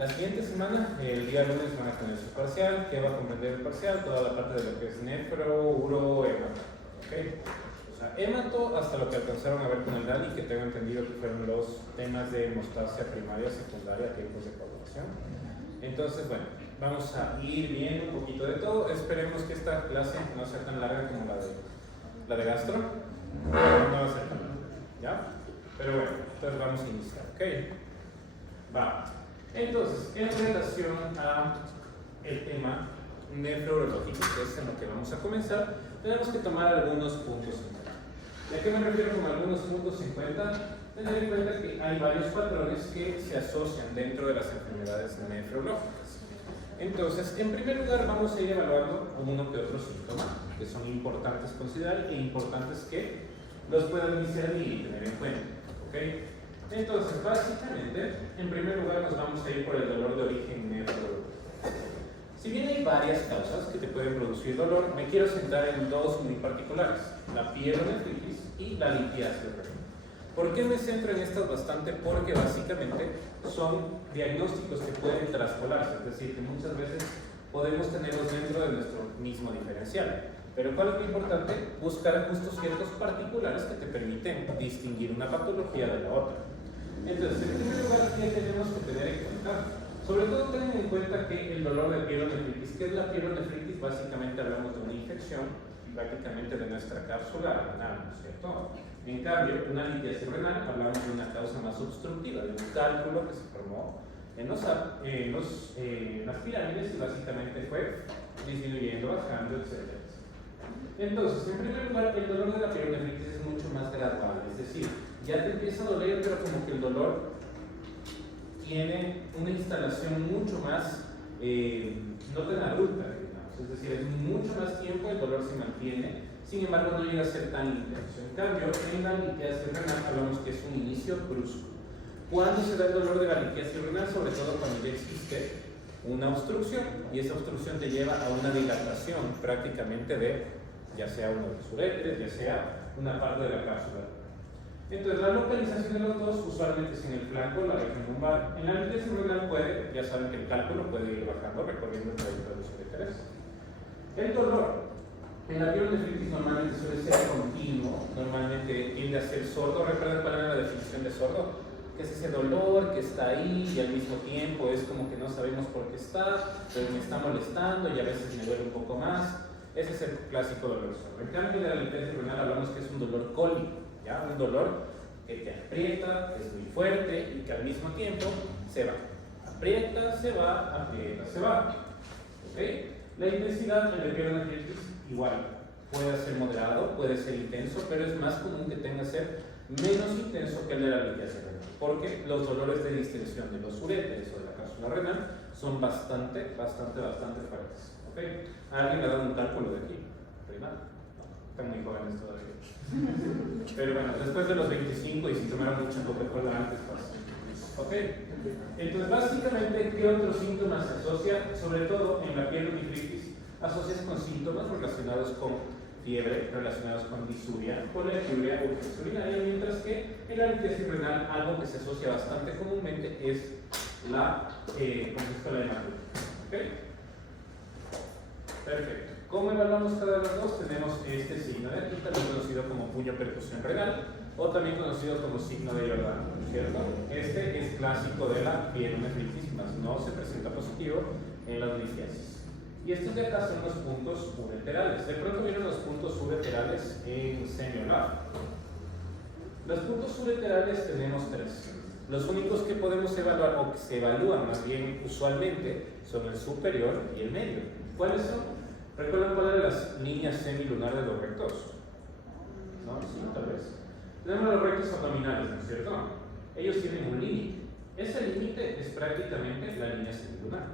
La siguiente semana, el día lunes, van a tener su parcial, que va a comprender el parcial, toda la parte de lo que es nefro, uro, hemato. ¿Okay? O sea, hemato hasta lo que alcanzaron a ver con el DALI, que tengo entendido que fueron los temas de hemostasia primaria, secundaria, tiempos de coagulación. Entonces, bueno, vamos a ir viendo un poquito de todo. Esperemos que esta clase no sea tan larga como la de gastro. No va a ser tan larga, ¿ya? Pero bueno, entonces vamos a iniciar, ¿ok? Va. Entonces, en relación a el tema nefrourológico, que es en lo que vamos a comenzar, tenemos que tomar algunos puntos en cuenta. ¿Y a qué me refiero con algunos puntos en cuenta? Tener en cuenta que hay varios patrones que se asocian dentro de las enfermedades nefrológicas. Entonces, en primer lugar, vamos a ir evaluando uno que otro síntoma, que son importantes considerar e importantes que los puedan discernir y tener en cuenta. ¿Okay? Entonces, básicamente, en primer lugar nos vamos a ir por el dolor de origen nefrológico. Si bien hay varias causas que te pueden producir dolor, me quiero centrar en dos muy particulares, la pielonefritis y la litiasis renal. ¿Por qué me centro en estas bastante? Porque básicamente son diagnósticos que pueden traspolarse, es decir, que muchas veces podemos tenerlos dentro de nuestro mismo diferencial. Pero ¿cuál es lo importante? Buscar justo ciertos particulares que te permiten distinguir una patología de la otra. Entonces, en primer lugar, ¿qué tenemos que tener en cuenta? Sobre todo tengan en cuenta que el dolor de pielonefritis, ¿qué es la pielonefritis? Básicamente hablamos de una infección prácticamente de nuestra cápsula renal, ¿no es cierto? En cambio, una litiasis renal, hablamos de una causa más obstructiva, de un cálculo que se formó en las pirámides y básicamente fue disminuyendo, bajando, etc. Entonces, en primer lugar, el dolor de la pielonefritis es mucho más gradual, es decir, ya te empieza a doler, pero como que el dolor tiene una instalación mucho más, no tan adulta, digamos, es decir, es mucho más tiempo, el dolor se mantiene, sin embargo no llega a ser tan intenso. En cambio, en la litiasis renal hablamos que es un inicio brusco. ¿Cuándo se da el dolor de la litiasis renal? Sobre todo cuando ya existe una obstrucción, y esa obstrucción te lleva a una dilatación prácticamente de, ya sea uno de los uréteres, ya sea una parte de la cápsula. Entonces, la localización de los dos usualmente es en el flanco, la región lumbar. En la litiasis renal puede, ya saben que el cálculo puede ir bajando recorriendo el trayecto de los uréteres. El dolor en la pielonefritis normalmente suele ser continuo, normalmente tiende a ser sordo. ¿Recuerdan cuál era la definición de sordo? Que es ese dolor que está ahí y al mismo tiempo es como que no sabemos por qué está, pero me está molestando y a veces me duele un poco más. Ese es el clásico dolor sordo. En cambio, de la litiasis renal hablamos que es un dolor cólico, ¿ya? Un dolor que te aprieta, que es muy fuerte y que al mismo tiempo se va. Aprieta, se va, aprieta, se va. ¿Okay? La intensidad en la pielonefritis igual, puede ser moderado, puede ser intenso, pero es más común que tenga que ser menos intenso que el de la litiasis renal, porque los dolores de distensión de los uréteres o de la cápsula renal son bastante fuertes. ¿Okay? ¿Alguien le ha dado un cálculo de aquí? ¿Primal? No, están muy jóvenes todavía. Pero bueno, después de los 25 y si tomaron mucho Coca-Cola antes pasa. ¿Ok? Entonces, básicamente, ¿qué otros síntomas se asocian? Sobre todo en la pielonefritis, asocias con síntomas relacionados con fiebre, relacionados con disuria, poliuria o urgencia urinaria, mientras que en la litiasis renal algo que se asocia bastante comúnmente es la hematología. ¿Ok? Perfecto. ¿Cómo evaluamos cada uno de los dos? Tenemos este signo de aquí, también conocido como puño percusión renal, o también conocido como signo de Giordano, ¿cierto? Este es clásico de la pielonefritis, mas no se presenta positivo en las litiasis. Y estos de acá son los puntos ureterales. De pronto vienen los puntos ureterales en Semiolab. Los puntos ureterales tenemos tres. Los únicos que podemos evaluar, o que se evalúan más bien usualmente, son el superior y el medio. ¿Cuáles son? ¿Recuerdan cuáles eran las líneas semilunares de los rectos? ¿No? Sí, tal vez. Tenemos los rectos abdominales, ¿no es cierto? Ellos tienen un límite. Ese límite es prácticamente la línea semilunar.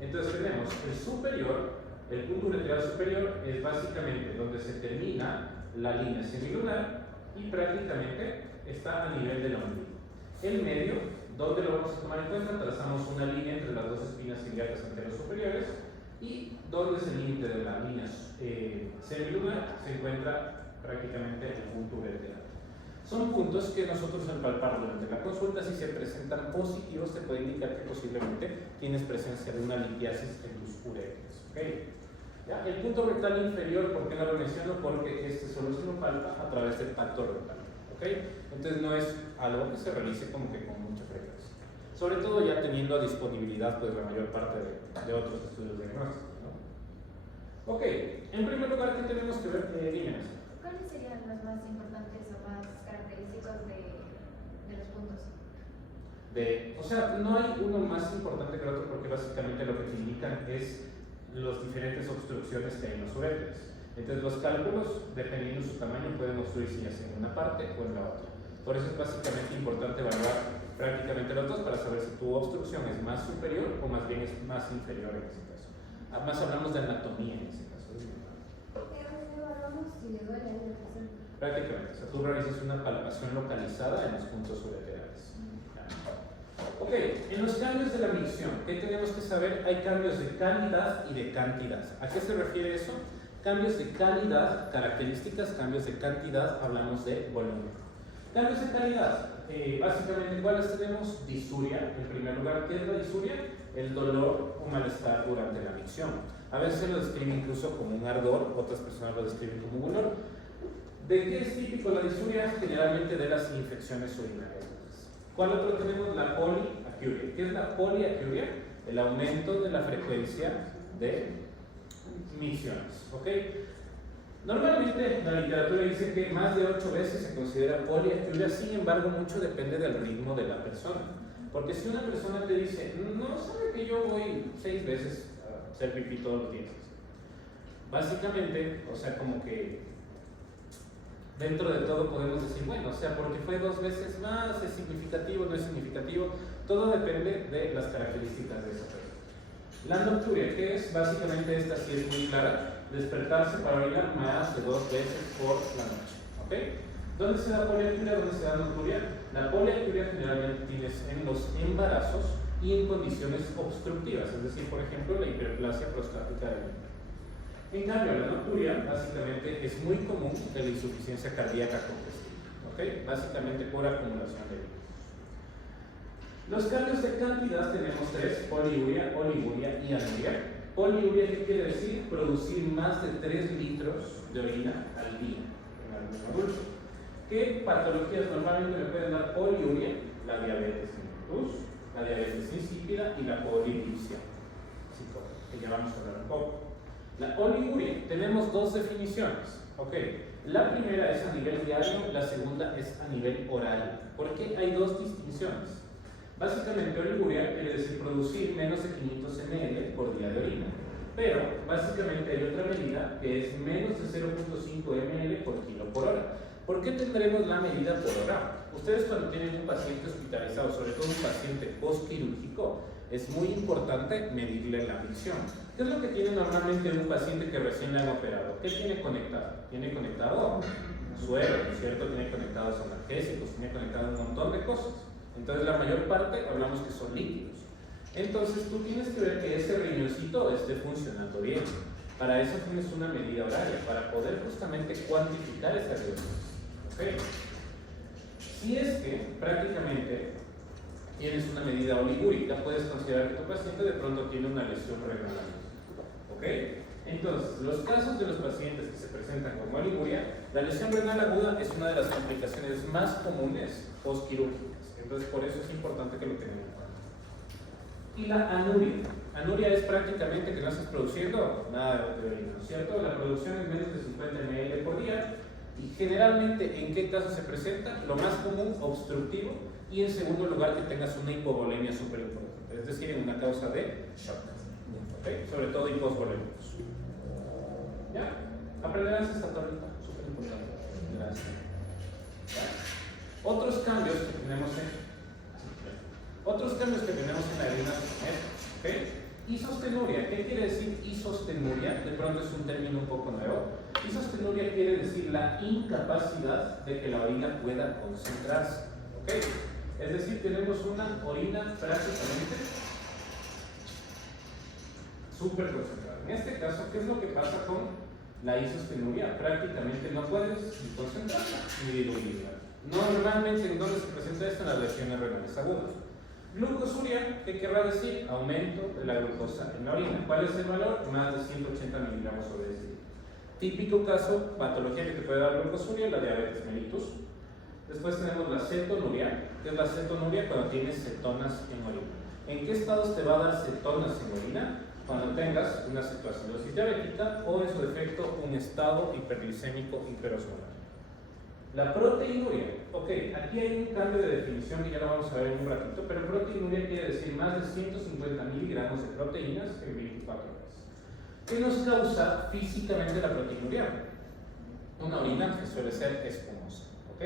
Entonces tenemos el superior, el punto ureteral superior es básicamente donde se termina la línea semilunar y prácticamente está a nivel del ombligo. El medio, ¿dónde lo vamos a tomar en cuenta? Trazamos una línea entre las dos espinas ciliatas anteriores superiores y donde es el límite de la línea semilunar se encuentra prácticamente el punto ureteral. Son puntos que nosotros al palpar durante la consulta, si se presentan positivos, te puede indicar que posiblemente tienes presencia de una litiasis en tus uretres. ¿Okay? ¿Ya? El punto rectal inferior, ¿por qué no lo menciono? Porque este solo se lo palpa a través del tacto rectal. ¿Okay? Entonces no es algo que se realice como que con mucha frecuencia. Sobre todo ya teniendo a disponibilidad pues, la mayor parte de otros estudios diagnósticos, ¿no? Ok, en primer lugar, ¿qué tenemos que ver? Dímenos. ¿Cuáles serían los más importantes o más característicos de los puntos? O sea, no hay uno más importante que el otro porque básicamente lo que te indican es las diferentes obstrucciones que hay en los uretres. Entonces los cálculos, dependiendo de su tamaño, pueden obstruirse ya sea en una parte o en la otra. Por eso es básicamente importante evaluar prácticamente los dos para saber si tu obstrucción es más superior o más bien es más inferior en ese caso. Además hablamos de anatomía en ese caso. Evaluamos si le duele a la persona. Prácticamente, o sea, tú realizas una palpación localizada en los puntos ureterales. Ok, en los cambios de la medición, ¿qué tenemos que saber? Hay cambios de calidad y de cantidad. ¿A qué se refiere eso? Cambios de calidad, características, cambios de cantidad, hablamos de volumen. Cambios de calidad, básicamente, ¿cuáles tenemos? Disuria, en primer lugar. ¿Qué es la disuria? El dolor o malestar durante la micción. A veces se lo describe incluso como un ardor, otras personas lo describen como un dolor. ¿De qué es típico la disuria? Generalmente de las infecciones urinarias. ¿Cuál otro tenemos? La poliacuria. ¿Qué es la poliacuria? El aumento de la frecuencia de micciones. ¿Ok? Normalmente la literatura dice que más de 8 veces se considera poliacuria, sin embargo mucho depende del ritmo de la persona. Porque si una persona te dice, no sabe que yo voy 6 veces a hacer pipí todos los días, básicamente, o sea, como que dentro de todo podemos decir, bueno, o sea, porque fue 2 veces más, es significativo, no es significativo, todo depende de las características de esa persona. La nocturia, que es básicamente esta, sí es muy clara, despertarse para orinar más de 2 veces por la noche. ¿Ok? ¿Dónde se da poliacuria? ¿Dónde se da nocturia? La poliacuria generalmente tienes en los embarazos y en condiciones obstructivas, es decir, por ejemplo, la hiperplasia prostática del hombre. En cambio, la nocturia básicamente es muy común de la insuficiencia cardíaca congestiva. ¿Ok? Básicamente por acumulación de líquidos. Los cambios de cantidad tenemos 3: poliuria, oliguria y anuria. Poliuria, ¿qué quiere decir? Producir más de 3 litros de orina al día en algún adulto. ¿Qué patologías normalmente me pueden dar poliuria? La diabetes mellitus, la diabetes insípida y la polidipsia, que ya vamos a hablar un poco. La oliguria, tenemos 2 definiciones. ¿Ok? La primera es a nivel diario, la segunda es a nivel oral. ¿Por qué hay 2 distinciones? Básicamente, oliguria quiere decir producir menos de 500 ml por día de orina. Pero, básicamente, hay otra medida que es menos de 0.5 ml por kilo por hora. ¿Por qué tendremos la medida por hora? Ustedes cuando tienen un paciente hospitalizado, sobre todo un paciente postquirúrgico, es muy importante medirle la micción. ¿Qué es lo que tiene normalmente un paciente que recién le han operado? ¿Qué tiene conectado? Tiene conectado suero, ¿no es cierto? Tiene conectados analgésicos, tiene conectado un montón de cosas. Entonces la mayor parte hablamos que son líquidos. Entonces tú tienes que ver que ese riñoncito esté funcionando bien. Para eso tienes una medida horaria, para poder justamente cuantificar esa riñón. ¿Ok? Si es que prácticamente tienes una medida oligúrica, puedes considerar que tu paciente de pronto tiene una lesión renal. ¿Ok? Entonces, los casos de los pacientes que se presentan con oliguria, la lesión renal aguda es una de las complicaciones más comunes postquirúrgicas. Entonces, por eso es importante que lo tengamos en cuenta. Y la anuria. Anuria es prácticamente que no estás produciendo nada de orina, ¿no es cierto? La producción es menos de 50 ml por día. Y generalmente, ¿en qué caso se presenta? Lo más común, obstructivo. Y en segundo lugar, que tengas una hipovolemia súper importante. Es decir, en una causa de shock. ¿Okay? Sobre todo hiposvolémicos. ¿Ya? Aprenderás esta tablita, súper importante. Gracias. Otros cambios que tenemos en la orina son estos. ¿Okay? Isostenuria. ¿Qué quiere decir isostenuria? De pronto es un término un poco nuevo. Isostenuria quiere decir la incapacidad de que la orina pueda concentrarse. ¿Okay? Es decir, tenemos una orina prácticamente súper concentrada. En este caso, ¿qué es lo que pasa con la isostenuria? Prácticamente no puedes ni concentrarla ni diluirla. Normalmente, ¿en dónde se presenta esto? En las lesiones renales agudas. Glucosuria, ¿qué querrá decir? Aumento de la glucosa en la orina. ¿Cuál es el valor? Más de 180 miligramos sobre decilitro. Típico caso, patología que te puede dar glucosuria, la diabetes mellitus. Después tenemos la cetonuria, que es la cetonuria cuando tienes cetonas en orina. ¿En qué estados te va a dar cetonas en orina? Cuando tengas una cetoacidosis diabética o en su defecto un estado hiperglicémico hiperosmolar. La proteinuria, ok, aquí hay un cambio de definición que ya lo vamos a ver en un ratito, pero proteinuria quiere decir más de 150 miligramos de proteínas en 24 horas. ¿Qué nos causa físicamente la proteinuria? Una orina que suele ser espumosa, ok.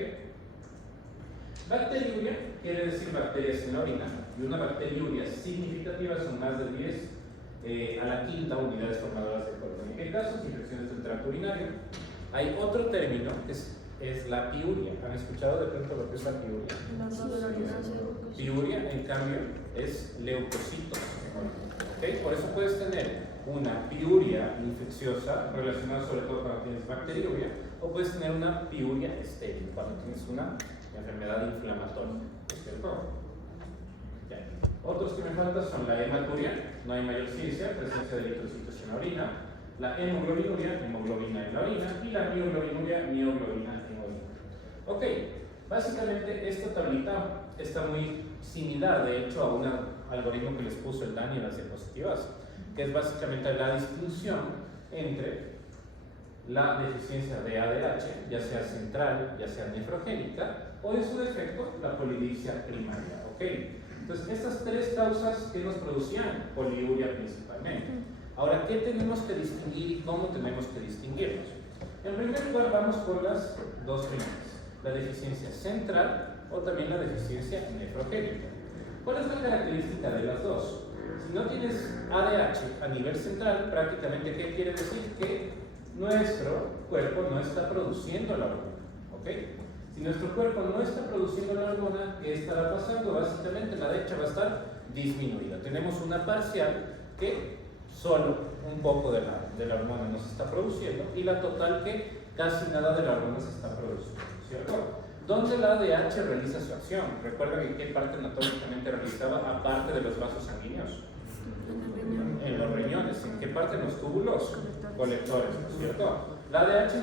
Bacteriuria quiere decir bacterias en la orina, y una bacteriuria significativa son más de 10 a la quinta unidades formadoras de colon. ¿En qué casos? Infecciones del tracto urinario. Hay otro término que es la piuria. ¿Han escuchado de pronto lo que es la piuria? Piuria, en cambio, es leucocitos. ¿Okay? Por eso puedes tener una piuria infecciosa relacionada sobre todo cuando tienes bacteriuria, o puedes tener una piuria estéril cuando tienes una enfermedad inflamatoria. ¿Es cierto? Ya. Otros que me faltan son la hematuria, no hay mayor ciencia, presencia de eritrocitos en la orina, la hemoglobinuria, hemoglobina en la orina, y la mioglobinuria, mioglobina en la orina. Ok, básicamente esta tablita está muy similar, de hecho, a un algoritmo que les puso el Dani en las diapositivas, que es básicamente la distinción entre la deficiencia de ADH, ya sea central, ya sea nefrogénica, o en su defecto, la polidipsia primaria. ¿Ok? Entonces, estas tres causas que nos producían poliuria principalmente. Ahora, ¿qué tenemos que distinguir y cómo tenemos que distinguirlos? En primer lugar, vamos por las dos primeras, la deficiencia central o también la deficiencia nefrogénica. ¿Cuál es la característica de las dos? Si no tienes ADH a nivel central, prácticamente, ¿qué quiere decir? Que nuestro cuerpo no está produciendo la hormona. ¿Ok? Si nuestro cuerpo no está produciendo la hormona, ¿qué estará pasando? Básicamente la ADH va a estar disminuida. Tenemos una parcial que solo un poco de la hormona nos está produciendo y la total que casi nada de la hormona se está produciendo, ¿cierto? ¿Dónde la ADH realiza su acción? Recuerden en qué parte anatómicamente realizaba, aparte de los vasos sanguíneos. En los riñones. ¿En qué parte? En los túbulos colectores, ¿no es cierto? La ADH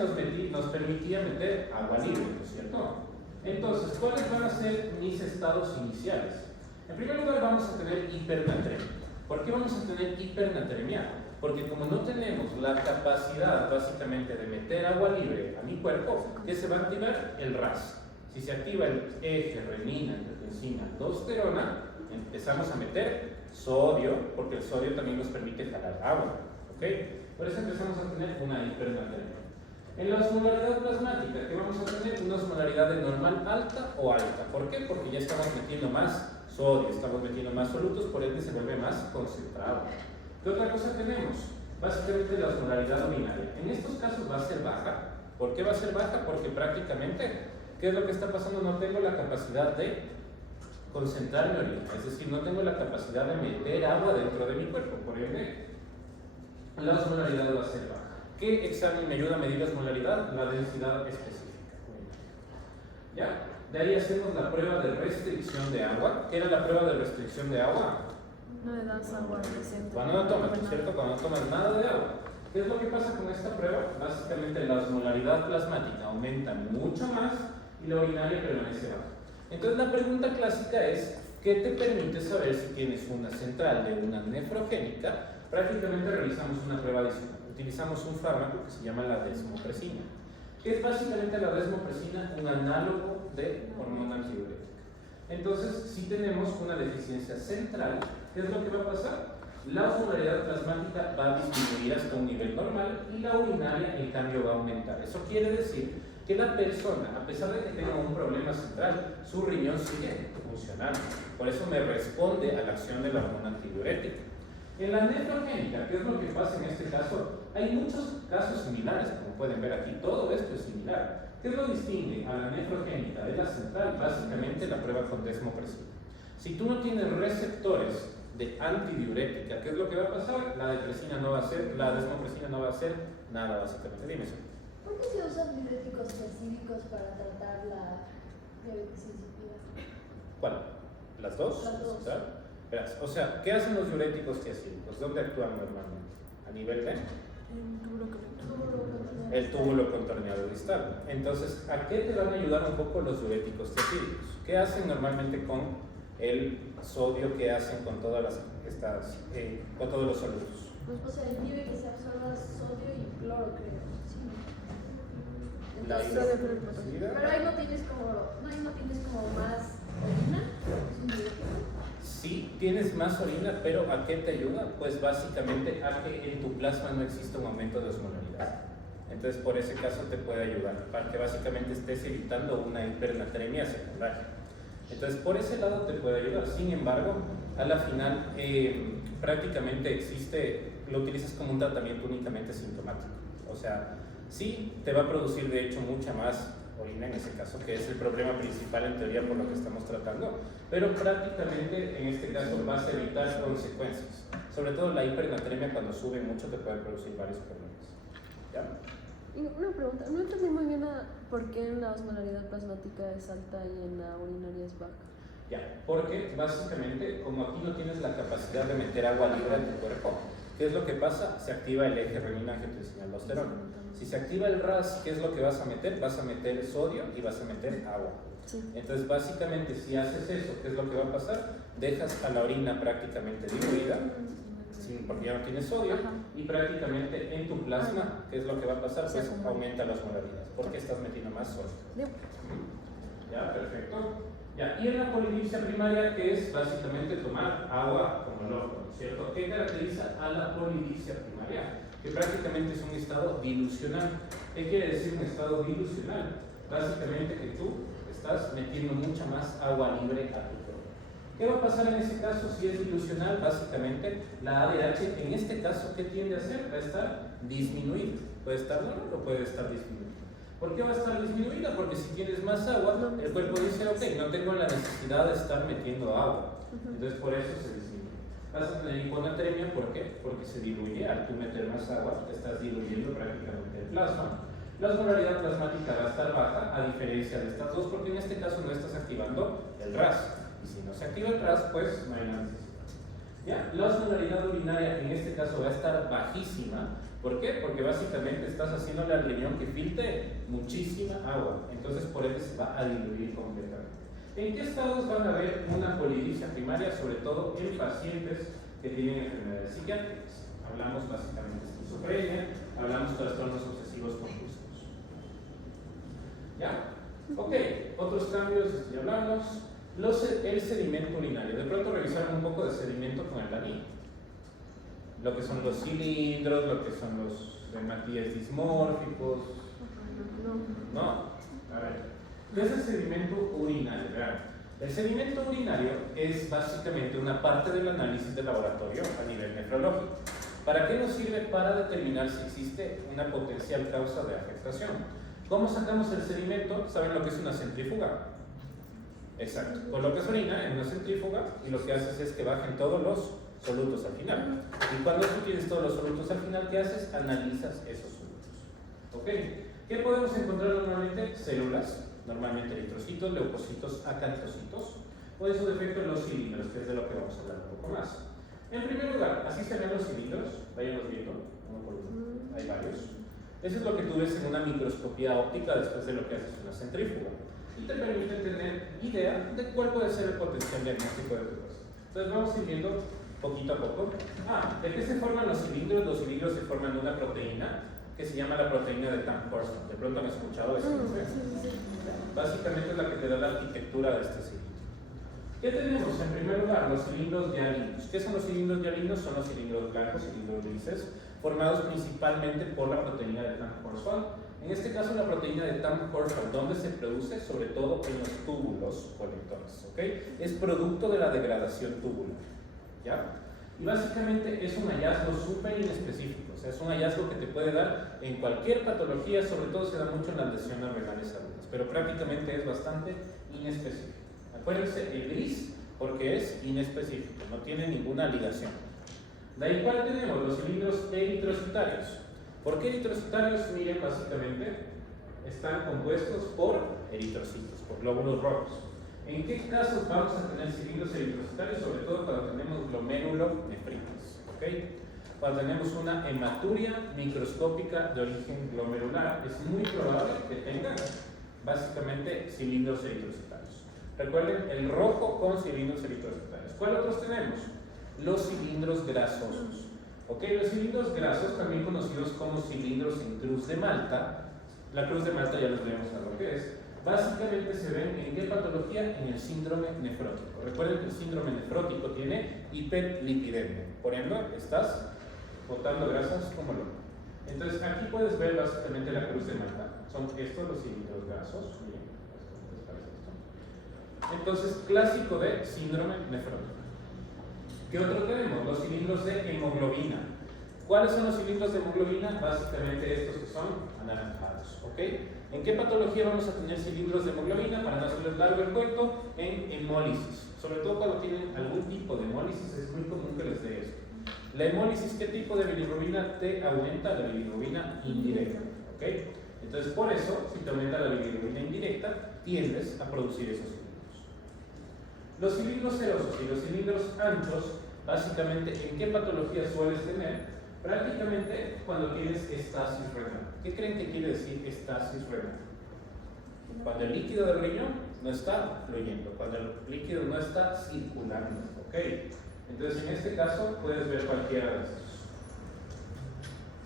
nos permitía meter agua libre, ¿no es cierto? Entonces, ¿cuáles van a ser mis estados iniciales? En primer lugar, vamos a tener hipernatremia. ¿Por qué vamos a tener hipernatremia? Porque como no tenemos la capacidad, básicamente, de meter agua libre a mi cuerpo, ¿qué se va a activar? El RAS. Si se activa el eje, renina, angiotensina, aldosterona, empezamos a meter sodio, porque el sodio también nos permite jalar agua. ¿Ok? Por eso empezamos a tener una hipernatremia. En la osmolaridad plasmática, ¿qué vamos a tener? Una osmolaridad de normal alta o alta. ¿Por qué? Porque ya estamos metiendo más sodio, estamos metiendo más solutos, por ende se vuelve más concentrado. ¿Qué otra cosa tenemos? Básicamente la osmolaridad urinaria. En estos casos va a ser baja. ¿Por qué va a ser baja? Porque prácticamente, ¿qué es lo que está pasando? No tengo la capacidad de concentrar mi orina, es decir, no tengo la capacidad de meter agua dentro de mi cuerpo, por ende, la osmolaridad va a ser baja. ¿Qué examen me ayuda a medir la osmolaridad? La densidad específica. ¿Ya? De ahí hacemos la prueba de restricción de agua. ¿Qué era la prueba de restricción de agua? No le das agua presente. Cuando no tomas, ¿cierto? Cuando no tomas nada de agua. ¿Qué es lo que pasa con esta prueba? Básicamente la osmolaridad plasmática aumenta mucho más y la urinaria permanece baja. Entonces la pregunta clásica es, ¿qué te permite saber si tienes una central de una nefrogénica? Prácticamente realizamos una prueba adicional. Utilizamos un fármaco que se llama la desmopresina. ¿Qué es básicamente la desmopresina? Un análogo de hormona antidiurética. Entonces, si tenemos una deficiencia central, ¿qué es lo que va a pasar? La osmolaridad plasmática va a disminuir hasta un nivel normal y la urinaria, en cambio, va a aumentar. Eso quiere decir que la persona, a pesar de que tenga un problema central, su riñón sigue funcionando. Por eso me responde a la acción de la hormona antidiurética. En la nefrogénica, ¿qué es lo que pasa en este caso? Hay muchos casos similares, como pueden ver aquí, todo esto es similar. ¿Qué lo distingue a la nefrogénica de la central? Básicamente la prueba con desmopresina. Si tú no tienes receptores de antidiurética, ¿qué es lo que va a pasar? La desmopresina no va a hacer nada, básicamente. Dime eso. ¿Por qué se usan diuréticos específicos para tratar la Diabetes insípida. ¿Cuál? ¿Las dos? Las dos. ¿Claro? Verás, o sea, ¿qué hacen los diuréticos tiacídicos? ¿Dónde actúan normalmente? ¿A nivel de? En túbulo conector. El túbulo contorneado distal. Entonces, ¿a qué te van a ayudar un poco los diuréticos tiacídicos? ¿Qué hacen normalmente con el sodio? ¿Qué hacen con todas con todos los solutos? O sea, impide que se absorba sodio y cloro, creo. Sí. La Entonces, hidroxida. pero ahí no tienes como más orina. Es un diurético. Sí, tienes más orina, pero ¿a qué te ayuda? Pues básicamente a que en tu plasma no exista un aumento de osmolaridad. Entonces, por ese caso te puede ayudar, para que básicamente estés evitando una hipernatremia secundaria. Entonces, por ese lado te puede ayudar. Sin embargo, a la final prácticamente lo utilizas como un tratamiento únicamente sintomático. O sea, sí te va a producir de hecho mucha más orina en ese caso, que es el problema principal en teoría por lo que estamos tratando, pero prácticamente en este caso vas a evitar consecuencias. Sobre todo la hipernatremia cuando sube mucho te puede producir varios problemas. ¿Ya? Y una pregunta, no entendí muy bien por qué en la osmolaridad plasmática es alta y en la urinaria es baja. Ya, porque básicamente como aquí no tienes la capacidad de meter agua libre en tu cuerpo, ¿qué es lo que pasa? Se activa el eje renina-angiotensina-aldosterona. Si se activa el RAS, ¿qué es lo que vas a meter? Vas a meter sodio y vas a meter agua. Sí. Entonces, básicamente, si haces eso, ¿qué es lo que va a pasar? Dejas a la orina prácticamente diluida, porque ya no tienes sodio, Ajá. y prácticamente en tu plasma, ¿qué es lo que va a pasar? Se Pues acumula. aumenta las osmolaridad, porque estás metiendo más sodio. Digo, Ya, perfecto. Ya, y en la polidipsia primaria, que es básicamente tomar agua como loco, ¿cierto? ¿Qué caracteriza a la polidipsia primaria? Que prácticamente es un estado dilucional. ¿Qué quiere decir un estado dilucional? Básicamente que tú estás metiendo mucha más agua libre a tu cuerpo. ¿Qué va a pasar en ese caso si es dilucional? Básicamente la ADH en este caso, ¿qué tiende a hacer? Va a estar disminuida. Puede estar normal o puede estar disminuida. ¿Por qué va a estar disminuida? Porque si tienes más agua, el cuerpo dice, ok, no tengo la necesidad de estar metiendo agua. Entonces por eso se disminuye. Vas a tener hiponatremia, ¿por qué? Porque se diluye, al tú meter más agua, te estás diluyendo prácticamente el plasma. La osmolaridad plasmática va a estar baja, a diferencia de estas dos, porque en este caso no estás activando el RAS. Y si no se activa el RAS, pues no hay nada necesidad. ¿Ya? La osmolaridad urinaria en este caso va a estar bajísima. ¿Por qué? Porque básicamente estás haciéndole al riñón que filtre muchísima agua. Entonces por ende se va a diluir completamente. ¿En qué estados van a haber una polidipsia primaria? Sobre todo en pacientes que tienen enfermedades psiquiátricas. Hablamos básicamente de esquizofrenia, hablamos de trastornos obsesivos compulsivos. ¿Ya? Ok, otros cambios, ya hablamos. El sedimento urinario. De pronto revisaron un poco de sedimento con el DANI. Lo que son los cilindros, lo que son los hematíes dismórficos. No. A ver. ¿Qué es el sedimento urinario? El sedimento urinario es básicamente una parte del análisis de laboratorio a nivel nefrológico. ¿Para qué nos sirve? Para determinar si existe una potencial causa de afectación. ¿Cómo sacamos el sedimento? ¿Saben lo que es una centrífuga? Exacto. Colocas orina en una centrífuga y lo que haces es que bajen todos los solutos al final. Y cuando tú tienes todos los solutos al final, ¿qué haces? Analizas esos solutos. ¿Ok? ¿Qué podemos encontrar normalmente? Células, normalmente eritrocitos, leucocitos, acantrocitos, o en su defecto los cilindros, que es de lo que vamos a hablar un poco más. En primer lugar, así se ven los cilindros, váyanos viendo, uno por uno, hay varios. Eso es lo que tú ves en una microscopía óptica después de lo que haces una centrífuga. Y te permite tener idea de cuál puede ser el potencial diagnóstico de tu caso. Entonces vamos a ir viendo poquito a poco. ¿De qué se forman los cilindros? Los cilindros se forman de una proteína que se llama la proteína de Tam-Horston. ¿De pronto han escuchado eso? Básicamente es la que te da la arquitectura de este cilindro. ¿Qué tenemos? En primer lugar, los cilindros hialinos. ¿Qué son los cilindros hialinos? Son los cilindros blancos, cilindros grises, formados principalmente por la proteína de Tam-Horston. En este caso, la proteína de Tam-Horston, ¿dónde se produce? Sobre todo en los túbulos colectores, ¿ok? Es producto de la degradación tubular, ¿ya? Y básicamente es un hallazgo súper inespecífico, o sea, es un hallazgo que te puede dar en cualquier patología, sobre todo se da mucho en las lesiones renales agudas, pero prácticamente es bastante inespecífico. Acuérdense, el gris, porque es inespecífico, no tiene ninguna ligación. De ahí, ¿cuál tenemos? Los cilindros eritrocitarios. ¿Por qué eritrocitarios? Miren, básicamente están compuestos por eritrocitos, por glóbulos rojos. ¿En qué casos vamos a tener cilindros eritrocitarios? Sobre todo cuando tenemos glomerulonefritis, ¿ok? Cuando tenemos una hematuria microscópica de origen glomerular, es muy probable que tengan básicamente cilindros eritrocitarios. Recuerden, el rojo con cilindros eritrocitarios. ¿Cuál otros tenemos? Los cilindros grasosos. ¿Ok? Los cilindros grasos, también conocidos como cilindros en cruz de Malta. La cruz de Malta ya les vemos a lo que es. Básicamente se ven en qué patología, en el síndrome nefrótico. Recuerden que el síndrome nefrótico tiene hiperlipidemia. Por ende, estás botando grasas como loco. Entonces, aquí puedes ver básicamente la cruz de Malta. Son estos los cilindros grasos. Miren, esto. Entonces, clásico de síndrome nefrótico. ¿Qué otro tenemos? Los cilindros de hemoglobina. ¿Cuáles son los cilindros de hemoglobina? Básicamente estos que son anaranjados. ¿Ok? ¿En qué patología vamos a tener cilindros de hemoglobina? Para no hacerles largo el cuento, en hemólisis. Sobre todo cuando tienen algún tipo de hemólisis, es muy común que les dé esto. La hemólisis, ¿qué tipo de bilirrubina te aumenta? La bilirrubina indirecta. ¿Ok? Entonces, por eso, si te aumenta la bilirrubina indirecta, tiendes a producir esos cilindros. Los cilindros serosos y los cilindros anchos, básicamente, ¿en qué patología sueles tener? Prácticamente cuando tienes estasis renal. ¿Qué creen que quiere decir estasis renal? Cuando el líquido del riñón no está fluyendo, cuando el líquido no está circulando. ¿Ok? Entonces, en este caso, puedes ver cualquiera de estos.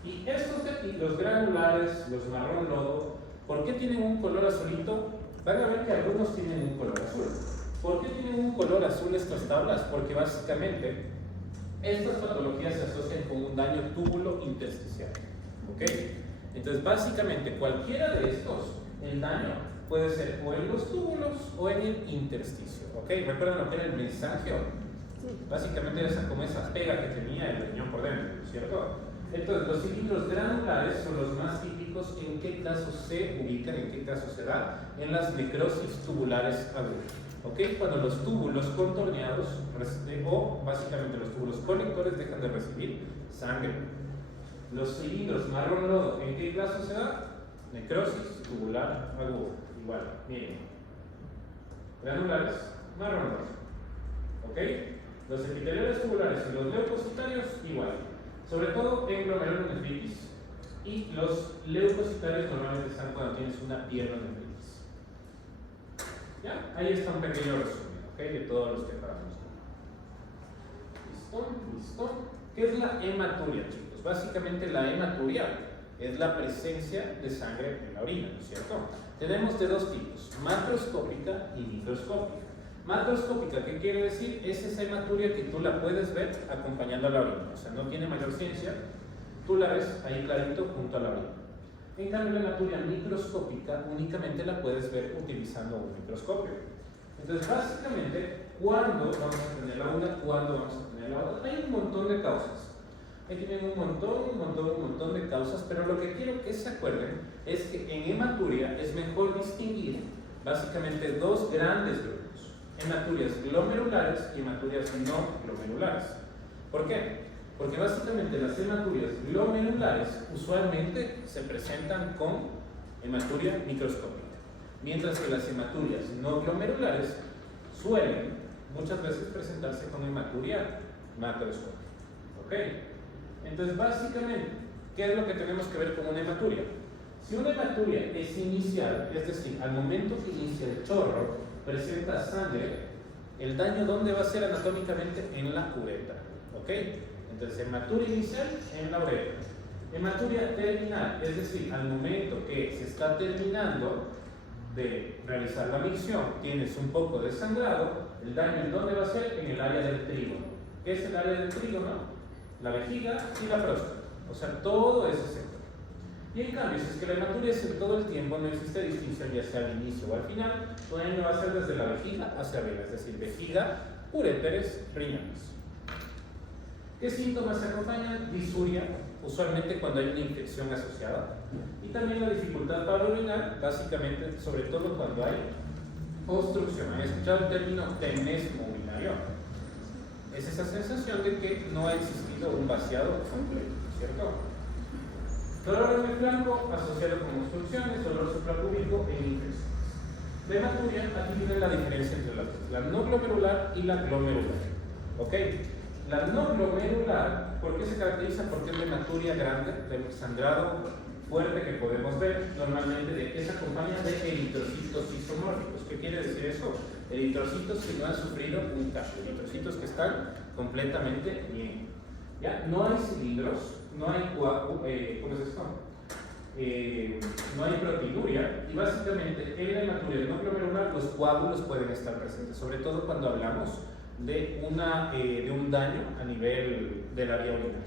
Y estos de aquí, los granulares, los marrón lodo, ¿por qué tienen un color azulito? Van a ver que algunos tienen un color azul. ¿Por qué tienen un color azul estas tablas? Porque básicamente estas patologías se asocian con un daño túbulo intersticial. ¿Ok? Entonces, básicamente, cualquiera de estos, el daño puede ser o en los túbulos o en el intersticio. ¿Ok? ¿Recuerdan lo que era el mesangio? Básicamente era como esa pega que tenía el riñón por dentro, ¿cierto? Entonces, los cilindros granulares son los más típicos. ¿En qué casos se ubican? ¿En qué casos se da? En las necrosis tubulares agudas. ¿Ok? Cuando los túbulos contorneados o básicamente los túbulos colectores dejan de recibir sangre. Los cilindros marrón lodo, ¿en qué caso se da? Necrosis tubular aguda. Igual, miren. Granulares, marrón lodo. ¿Ok? Los epitelioles tubulares y los leucocitarios, igual. Sobre todo en glomerulonefritis. Y los leucocitarios normalmente están cuando tienes una pielonefritis. ¿Ya? Ahí está un pequeño resumen, ¿ok? De todos los que acabamos de ver. ¿Listo? ¿Listo? ¿Qué es la hematuria, chicos? Básicamente la hematuria es la presencia de sangre en la orina, ¿no es cierto? Tenemos de dos tipos, macroscópica y microscópica. Macroscópica, ¿qué quiere decir? Es esa hematuria que tú la puedes ver acompañando a la orina, o sea, no tiene mayor ciencia, tú la ves ahí clarito junto a la orina. En cambio, la hematuria microscópica únicamente la puedes ver utilizando un microscopio. Entonces, básicamente, ¿cuándo vamos a tener la una? ¿Cuándo vamos a tener la otra? Hay un montón de causas. Ahí tienen un montón de causas, pero lo que quiero que se acuerden es que en hematuria es mejor distinguir básicamente dos grandes grupos. Hematurias glomerulares y hematurias no glomerulares. ¿Por qué? Porque básicamente las hematurias glomerulares usualmente se presentan con hematuria microscópica, mientras que las hematurias no glomerulares suelen muchas veces presentarse con hematuria macroscópica. ¿Ok? Entonces, básicamente, ¿qué es lo que tenemos que ver con una hematuria? Si una hematuria es inicial, es decir, al momento que inicia el chorro, presenta sangre, el daño ¿dónde va a ser anatómicamente? En la uretra. ¿Ok? Entonces, hematuria inicial en la uretra. Hematuria terminal, es decir, al momento que se está terminando de realizar la micción, tienes un poco de sangrado, el daño ¿en dónde va a ser? En el área del trígono. ¿Qué es el área del trígono? La vejiga y la próstata. O sea, todo ese sector. Y en cambio, si es que la hematuria es en todo el tiempo, no existe distinción ya sea al inicio o al final, tu daño va a ser desde la vejiga hacia arriba, es decir, vejiga, uréteres, riñones. ¿Qué síntomas se acompañan? Disuria, usualmente cuando hay una infección asociada, y también la dificultad para orinar, básicamente, sobre todo cuando hay obstrucción. ¿Han escuchado el término tenesmo urinario? Es esa sensación de que no ha existido un vaciado completo, ¿cierto? Dolor en el flanco asociado con obstrucciones, dolor suprapúbico e infecciones. De hematuria, aquí viene la diferencia entre las dos, la no glomerular y la glomerular. ¿Ok? La no glomerular, ¿por qué se caracteriza? Porque es de hematuria grande, de sangrado fuerte que podemos ver normalmente, de que se acompaña de eritrocitos isomórficos. ¿Qué quiere decir eso? Eritrocitos que no han sufrido un cambio, eritrocitos que están completamente bien. ¿Ya? No hay cilindros, no hay ¿cómo es esto? No hay proteinuria, y básicamente en la hematuria no glomerular los coágulos pueden estar presentes, sobre todo cuando hablamos de un daño a nivel de la vía urinaria.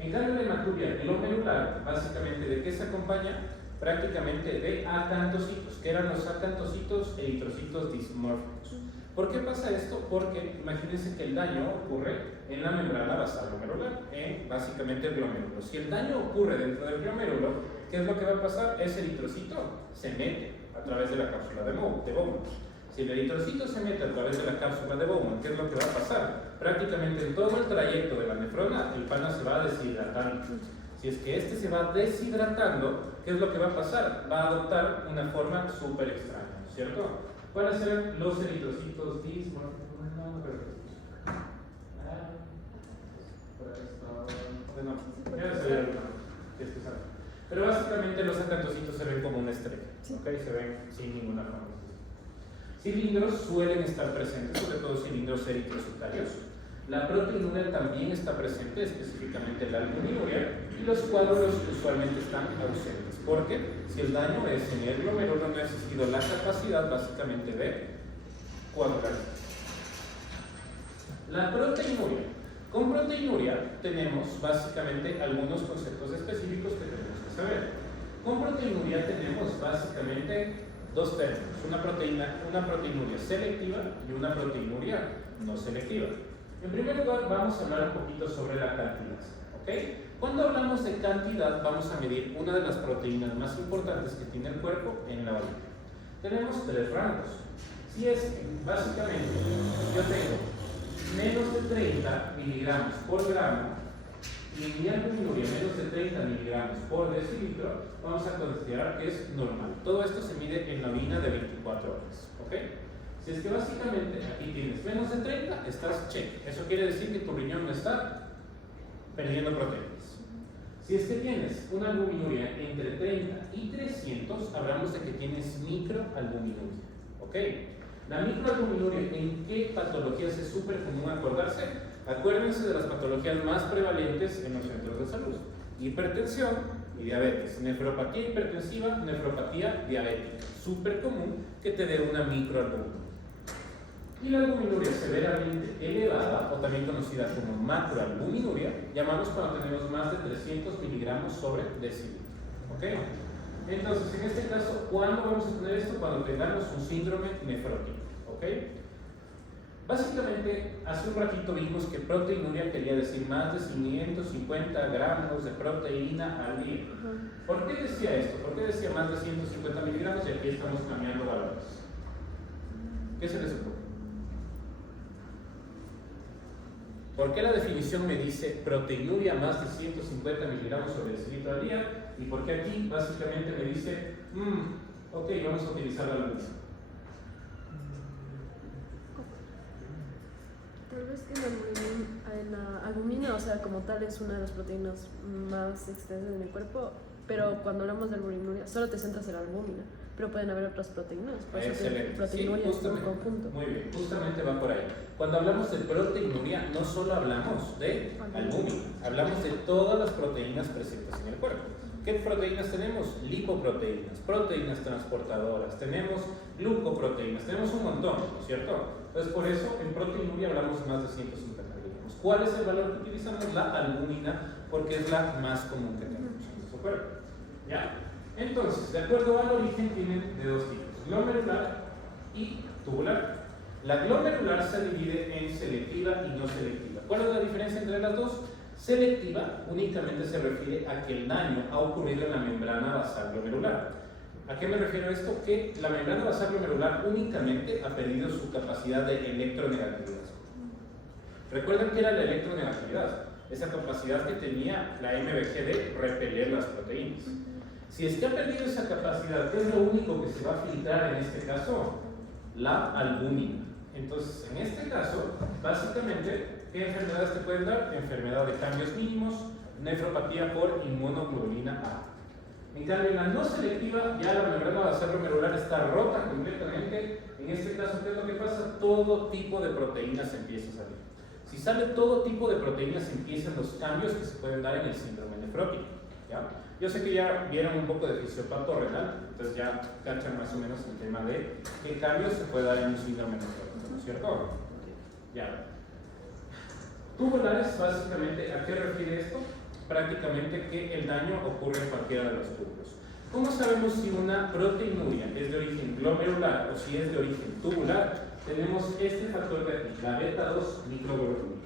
En cambio, la hematuria glomerular, básicamente, ¿de qué se acompaña? Prácticamente de acantocitos, que eran los acantocitos eritrocitos dismórficos. ¿Por qué pasa esto? Porque imagínense que el daño ocurre en la membrana basal glomerular, básicamente el glomérulo. Si el daño ocurre dentro del glomérulo, ¿qué es lo que va a pasar? Ese eritrocito se mete a través de la cápsula de Bowman. Si el eritrocito se mete a través de la cápsula de Bowman, ¿qué es lo que va a pasar? Prácticamente en todo el trayecto de la nefrona, el pana se va deshidratando. Si es que este se va deshidratando, ¿qué es lo que va a pasar? Va a adoptar una forma súper extraña, ¿cierto? ¿Cuáles serán los eritrocitos dismórficos? Pero básicamente los acantocitos se ven como una estrella, ¿okay? Se ven sin ninguna forma. Cilindros suelen estar presentes, sobre todo cilindros eritrocitarios. La proteinuria también está presente, específicamente la albuminuria, y los coágulos usualmente están ausentes, porque si el daño es en el glomérulo, no ha existido la capacidad básicamente de coagular. La proteinuria. Con proteinuria tenemos básicamente algunos conceptos específicos que tenemos que saber. Con proteinuria tenemos básicamente dos términos, una proteinuria selectiva y una proteinuria no selectiva. En primer lugar, vamos a hablar un poquito sobre la cantidad, ¿ok? Cuando hablamos de cantidad, vamos a medir una de las proteínas más importantes que tiene el cuerpo en la orina. Tenemos tres rangos. Si es que, básicamente, yo tengo menos de 30 miligramos por gramo y mi albuminuria menos de 30 miligramos por decilitro, vamos a considerar que es normal. Todo esto se mide en la orina de 24 horas, ¿ok? Si es que básicamente aquí tienes menos de 30, estás check. Eso quiere decir que tu riñón no está perdiendo proteínas. Si es que tienes una albuminuria entre 30 y 300, hablamos de que tienes microalbuminuria, ¿ok? La microalbuminuria, ¿en qué patologías es súper común acordarse? Acuérdense de las patologías más prevalentes en los centros de salud: hipertensión y diabetes, nefropatía hipertensiva, nefropatía diabética. Súper común que te dé una microalbuminuria. Y la albuminuria severamente elevada, o también conocida como macroalbuminuria, llamamos cuando tenemos más de 300 miligramos sobre decilitro. ¿Ok? Entonces, en este caso, ¿cuándo vamos a tener esto? Cuando tengamos un síndrome nefrótico. ¿Ok? Básicamente, hace un ratito vimos que proteinuria quería decir más de 550 gramos de proteína al día. ¿Por qué decía esto? ¿Por qué decía más de 150 miligramos? Y aquí estamos cambiando valores. ¿Qué se les ocurre? ¿Por qué la definición me dice proteinuria más de 150 miligramos sobre decilitro al día? ¿Y por qué aquí básicamente me dice, ok, vamos a utilizar la luz? Tal vez que la albumina, o sea, como tal, es una de las proteínas más extensas en el cuerpo, pero cuando hablamos de albuminuria, solo te centras en la albúmina, pero pueden haber otras proteínas. Excelente. Proteinuria Sí, es un conjunto. Muy bien, justamente va por ahí. Cuando hablamos de proteinuria, no solo hablamos de albúmina, hablamos de todas las proteínas presentes en el cuerpo. ¿Qué proteínas tenemos? Lipoproteínas, proteínas transportadoras, tenemos glucoproteínas, tenemos un montón, ¿no es cierto? Entonces, por eso en proteinuria hablamos de más de 150 miligramos. ¿Cuál es el valor que utilizamos? La albúmina, porque es la más común que tenemos en nuestro cuerpo. ¿Ya? Entonces, de acuerdo al origen, tienen de dos tipos: glomerular y tubular. La glomerular se divide en selectiva y no selectiva. ¿Cuál es la diferencia entre las dos? Selectiva únicamente se refiere a que el daño ha ocurrido en la membrana basal glomerular. ¿A qué me refiero esto? Que la membrana basal glomerular únicamente ha perdido su capacidad de electronegatividad. ¿Recuerdan qué era la electronegatividad? Esa capacidad que tenía la MBG de repeler las proteínas. Si es que ha perdido esa capacidad, ¿qué es lo único que se va a filtrar en este caso? La albúmina. Entonces, en este caso, básicamente, ¿qué enfermedades te pueden dar? Enfermedad de cambios mínimos, nefropatía por inmunoglobulina A. En cambio, en la no selectiva, ya la membrana vascular está rota completamente. En este caso, ¿qué es lo que pasa? Todo tipo de proteínas empieza a salir. Si sale todo tipo de proteínas, empiezan los cambios que se pueden dar en el síndrome nefrótico. ¿Ya? Yo sé que ya vieron un poco de fisiopato renal, entonces ya cachan más o menos el tema de qué cambios se puede dar en un síndrome nefrótico, ¿no es cierto? Ya. Tubulares, básicamente, ¿a qué refiere esto? Prácticamente que el daño ocurre en cualquiera de los túbulos. ¿Cómo sabemos si una proteinuria es de origen glomerular o si es de origen tubular? Tenemos este factor de aquí, la beta-2 microglobulina.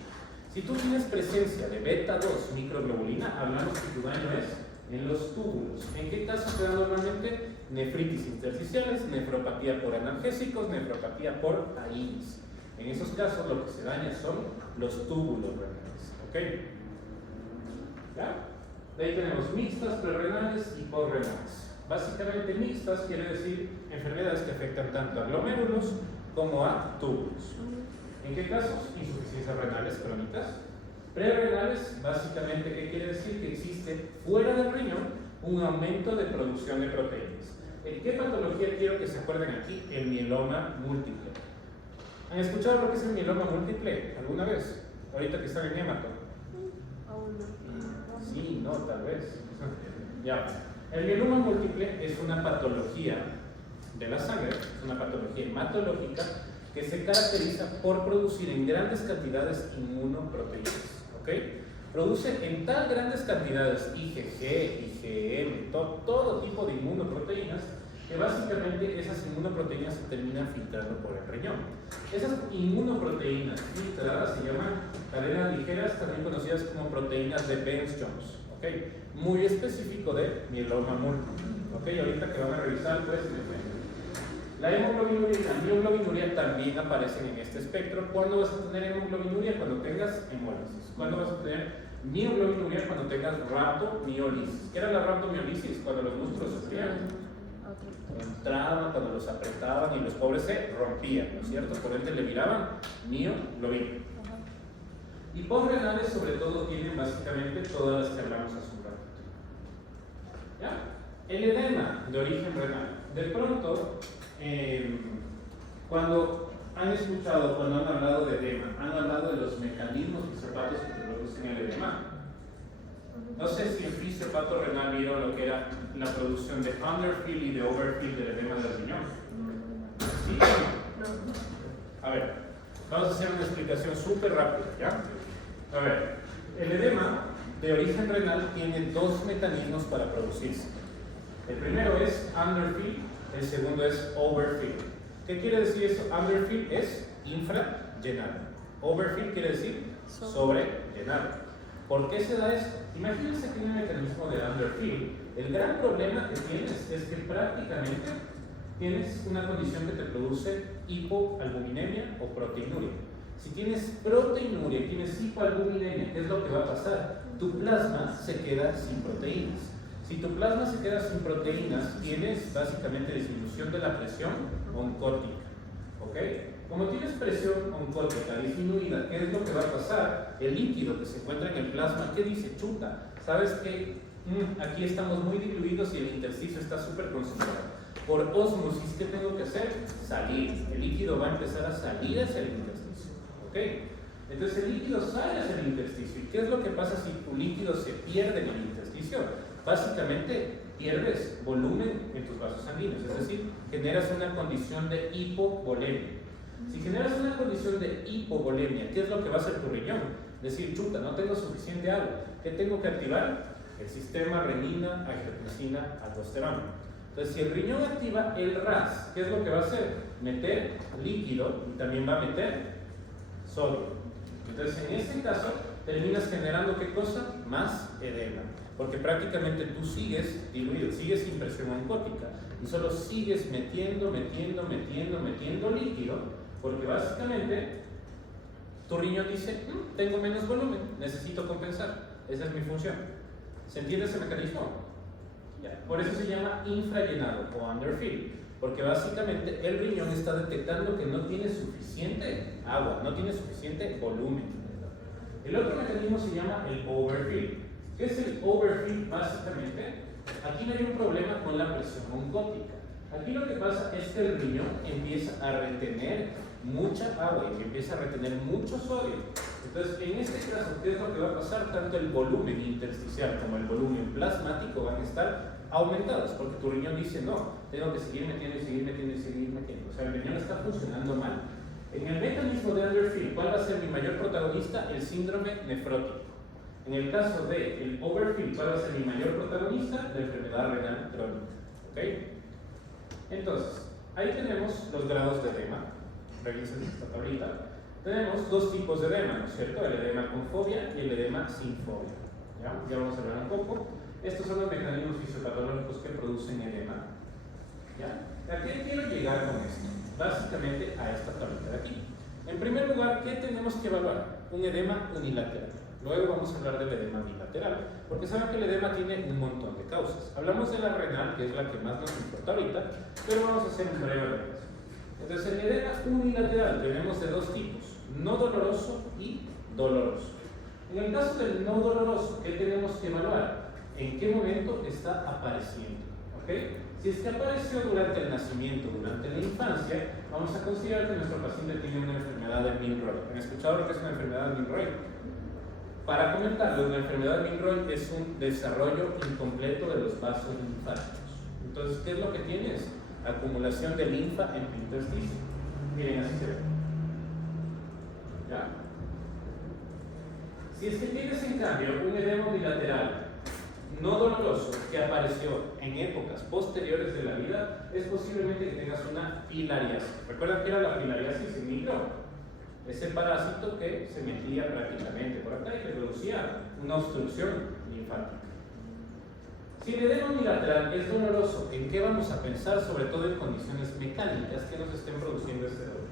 Si tú tienes presencia de beta-2 microglobulina, hablamos que tu daño es en los túbulos. ¿En qué caso se da normalmente? Nefritis intersticiales, nefropatía por analgésicos, nefropatía por AINES. En esos casos lo que se daña son los túbulos renales. ¿Ok? ¿Ya? De ahí tenemos mixtas, prerrenales y postrenales. Básicamente mixtas quiere decir enfermedades que afectan tanto a glomérulos como a túbulos. ¿En qué casos? Insuficiencias renales crónicas. Prerrenales, básicamente, ¿qué quiere decir? Que existe fuera del riñón un aumento de producción de proteínas. ¿En qué patología quiero que se acuerden aquí? El mieloma múltiple. ¿Han escuchado lo que es el mieloma múltiple alguna vez? Ahorita que están en hemato. Aún no. Sí, no, tal vez. Ya. El mieloma múltiple es una patología de la sangre, es una patología hematológica que se caracteriza por producir en grandes cantidades inmunoproteínas. ¿Ok? Produce en tan grandes cantidades IgG, IgM, todo tipo de inmunoproteínas que básicamente esas inmunoproteínas se terminan filtrando por el riñón. Esas inmunoproteínas filtradas se llaman cadenas ligeras, también conocidas como proteínas de Bence-Jones. ¿Okay? Muy específico de mieloma múltiple. ¿Okay? Ahorita que van a revisar, pues, la hemoglobinuria y la mioglobinuria también aparecen en este espectro. ¿Cuándo vas a tener hemoglobinuria? Cuando tengas hemólisis. ¿Cuándo vas a tener mioglobinuria? Cuando tengas rhabdomiólisis. ¿Qué era la rhabdomiólisis? Cuando los músculos sufrían entraban, cuando los apretaban y los pobres se rompían, ¿no es cierto? Por ende le miraban mioglobina. Y postrenales sobre todo tienen básicamente todas las que hablamos hace un rato. ¿Ya? El edema de origen renal. De pronto, cuando han escuchado, cuando han hablado de edema, han hablado de los mecanismos fisiopáticos que producen el edema. No sé si en fisiopato renal vieron lo que era la producción de underfill y de overfill del edema del riñón. ¿Sí? A ver, vamos a hacer una explicación súper rápida, ¿ya? A ver, el edema de origen renal tiene dos mecanismos para producirse. El primero es underfill, el segundo es overfill. ¿Qué quiere decir eso? Underfill es infrallenado. Overfill quiere decir sobrellenado. ¿Por qué se da esto? Imagínense que en el mecanismo de underfill, el gran problema que tienes es que prácticamente tienes una condición que te produce hipoalbuminemia o proteinuria. Si tienes proteinuria y tienes hipoalbuminemia, ¿qué es lo que va a pasar? Tu plasma se queda sin proteínas. Si tu plasma se queda sin proteínas, tienes básicamente disminución de la presión oncótica. ¿Ok? Como tienes presión oncótica disminuida, ¿qué es lo que va a pasar? El líquido que se encuentra en el plasma, ¿qué dice? Chuta, ¿sabes qué? Aquí estamos muy diluidos y el intersticio está súper concentrado. Por ósmosis, ¿qué tengo que hacer? Salir. El líquido va a empezar a salir hacia el intersticio. ¿Ok? Entonces el líquido sale hacia el intersticio. ¿Y qué es lo que pasa si tu líquido se pierde en el intersticio? Básicamente pierdes volumen en tus vasos sanguíneos, es decir, generas una condición de hipovolemia. Si generas una condición de hipovolemia, ¿qué es lo que va a hacer tu riñón? Decir, chuta, no tengo suficiente agua. ¿Qué tengo que activar? El sistema renina, angiotensina, aldosterona. Entonces, si el riñón activa el RAS, ¿qué es lo que va a hacer? Meter líquido y también va a meter sodio. Entonces, en este caso, terminas generando ¿qué cosa? Más edema. Porque prácticamente tú sigues diluido, sigues sin presión oncótica y solo sigues metiendo líquido, porque básicamente tu riñón dice, tengo menos volumen, necesito compensar, esa es mi función. ¿Se entiende ese mecanismo? Ya, por eso se llama infrallenado o underfill, porque básicamente el riñón está detectando que no tiene suficiente agua, no tiene suficiente volumen. El otro mecanismo se llama el overfill. ¿Qué es el overfill? Básicamente, aquí no hay un problema con la presión oncótica. Aquí lo que pasa es que el riñón empieza a retener mucha agua y empieza a retener mucho sodio. Entonces, en este caso, ¿qué es lo que va a pasar? Tanto el volumen intersticial como el volumen plasmático van a estar aumentados, porque tu riñón dice, no, tengo que seguir metiendo y seguir metiendo y seguir metiendo. O sea, el riñón está funcionando mal. En el mecanismo de underfill, ¿cuál va a ser mi mayor protagonista? El síndrome nefrótico. En el caso del overfill, ¿cuál va a ser mi mayor protagonista? La enfermedad renal crónica. ¿Ok? Entonces, ahí tenemos los grados de edema. Revisen esta tablita. Tenemos dos tipos de edema, ¿no es cierto? El edema con fobia y el edema sin fobia. Ya vamos a hablar un poco. Estos son los mecanismos fisiopatológicos que producen edema. ¿Ya? ¿A qué quiero llegar con esto? Básicamente a esta tablita de aquí. En primer lugar, ¿qué tenemos que evaluar? Un edema unilateral. Luego vamos a hablar del edema bilateral, porque saben que el edema tiene un montón de causas. Hablamos de la renal, que es la que más nos importa ahorita, pero vamos a hacer un breve repaso. Entonces, el edema unilateral tenemos de dos tipos, no doloroso y doloroso. En el caso del no doloroso, ¿qué tenemos que evaluar? ¿En qué momento está apareciendo? ¿Okay? Si es que apareció durante el nacimiento, durante la infancia, vamos a considerar que nuestro paciente tiene una enfermedad de Milroy. ¿Han escuchado lo que es una enfermedad de Milroy? Para comentarlo, una enfermedad de Milroy es un desarrollo incompleto de los vasos linfáticos. Entonces, ¿qué es lo que tienes? Acumulación de linfa en tu intersticio. Miren, así se ve. ¿Ya? Si es que tienes en cambio un edema bilateral no doloroso que apareció en épocas posteriores de la vida, es posiblemente que tengas una filariasis. ¿Recuerdan que era la filariasis en micro? Ese parásito que se metía prácticamente por acá y que producía una obstrucción linfática. Si el edema bilateral es doloroso, ¿en qué vamos a pensar? Sobre todo en condiciones mecánicas que nos estén produciendo este dolor.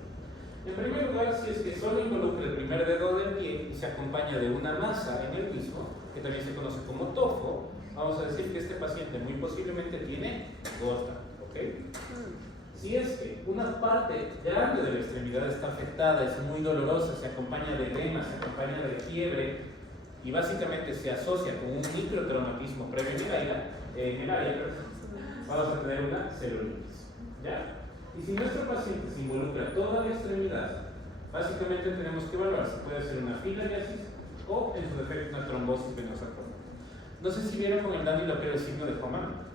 En primer lugar, si es que solo involucra el primer dedo del pie y se acompaña de una masa en el mismo, que también se conoce como tofo, vamos a decir que este paciente muy posiblemente tiene gota. ¿Ok? Si es que una parte grande de la extremidad está afectada, es muy dolorosa, se acompaña de edema, se acompaña de fiebre y básicamente se asocia con un microtraumatismo previo en el área, vamos a tener una celulitis. ¿Ya? Y si nuestro paciente se involucra toda la extremidad, básicamente tenemos que evaluar si puede ser una filariasis o en su defecto una trombosis venosa crónica. No sé si vieron con el Dani lo que era el signo de Hoffmann,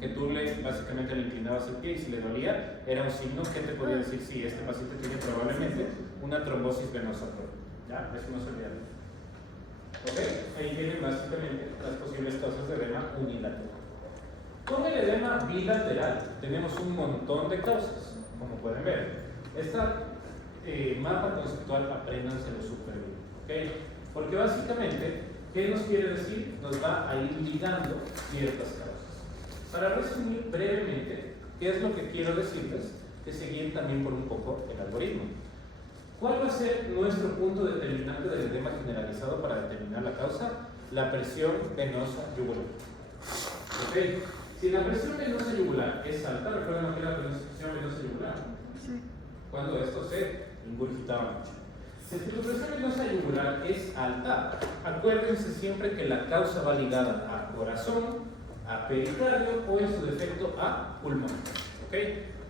que tú básicamente le inclinabas el pie y si le dolía, era un signo que te podía decir, sí, este paciente tiene probablemente una trombosis venosa crónica. ¿Ya? Eso no se olvida. ¿Ok? Ahí vienen básicamente las posibles causas de edema unilateral. Con el edema bilateral tenemos un montón de causas, como pueden ver. Este mapa conceptual apréndanselo súper bien. ¿Ok? Porque básicamente, ¿qué nos quiere decir? Nos va a ir ligando ciertas causas. Para resumir brevemente, ¿qué es lo que quiero decirles? Que se guíen también por un poco el algoritmo. ¿Cuál va a ser nuestro punto determinante del edema generalizado para determinar la causa? La presión venosa yugular. ¿Ok? Si la presión venosa yugular es alta, recuerden que la presión venosa yugular, cuando esto se ingurgitaba mucho. Si tu presión venosa yugular es alta, acuérdense siempre que la causa va ligada a corazón, a pericardio o en su defecto a pulmón. ¿Ok?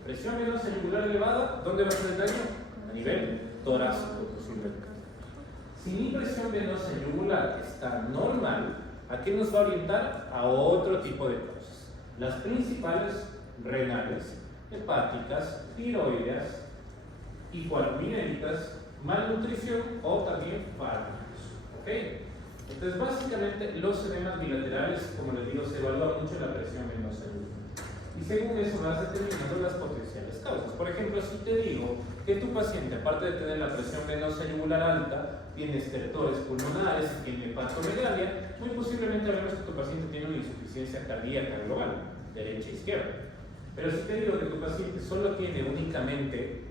Presión venosa yugular elevada, ¿dónde va a ser el daño? A nivel torácico posiblemente. Si mi presión venosa yugular está normal, ¿a qué nos va a orientar? A otro tipo de causas. Las principales renales, hepáticas, tiroideas, hipoalbuminéricas, malnutrición o también fármacos. ¿Ok? Entonces, básicamente, los edemas bilaterales, como les digo, se evalúa mucho la presión venosa yugular. Y según eso vas determinando las potenciales causas. Por ejemplo, si te digo que tu paciente, aparte de tener la presión venosa yugular alta, tiene estertores pulmonares, tiene hepatomegalia, muy posiblemente hablamos que tu paciente tiene una insuficiencia cardíaca global, derecha e izquierda. Pero si te digo que tu paciente solo tiene únicamente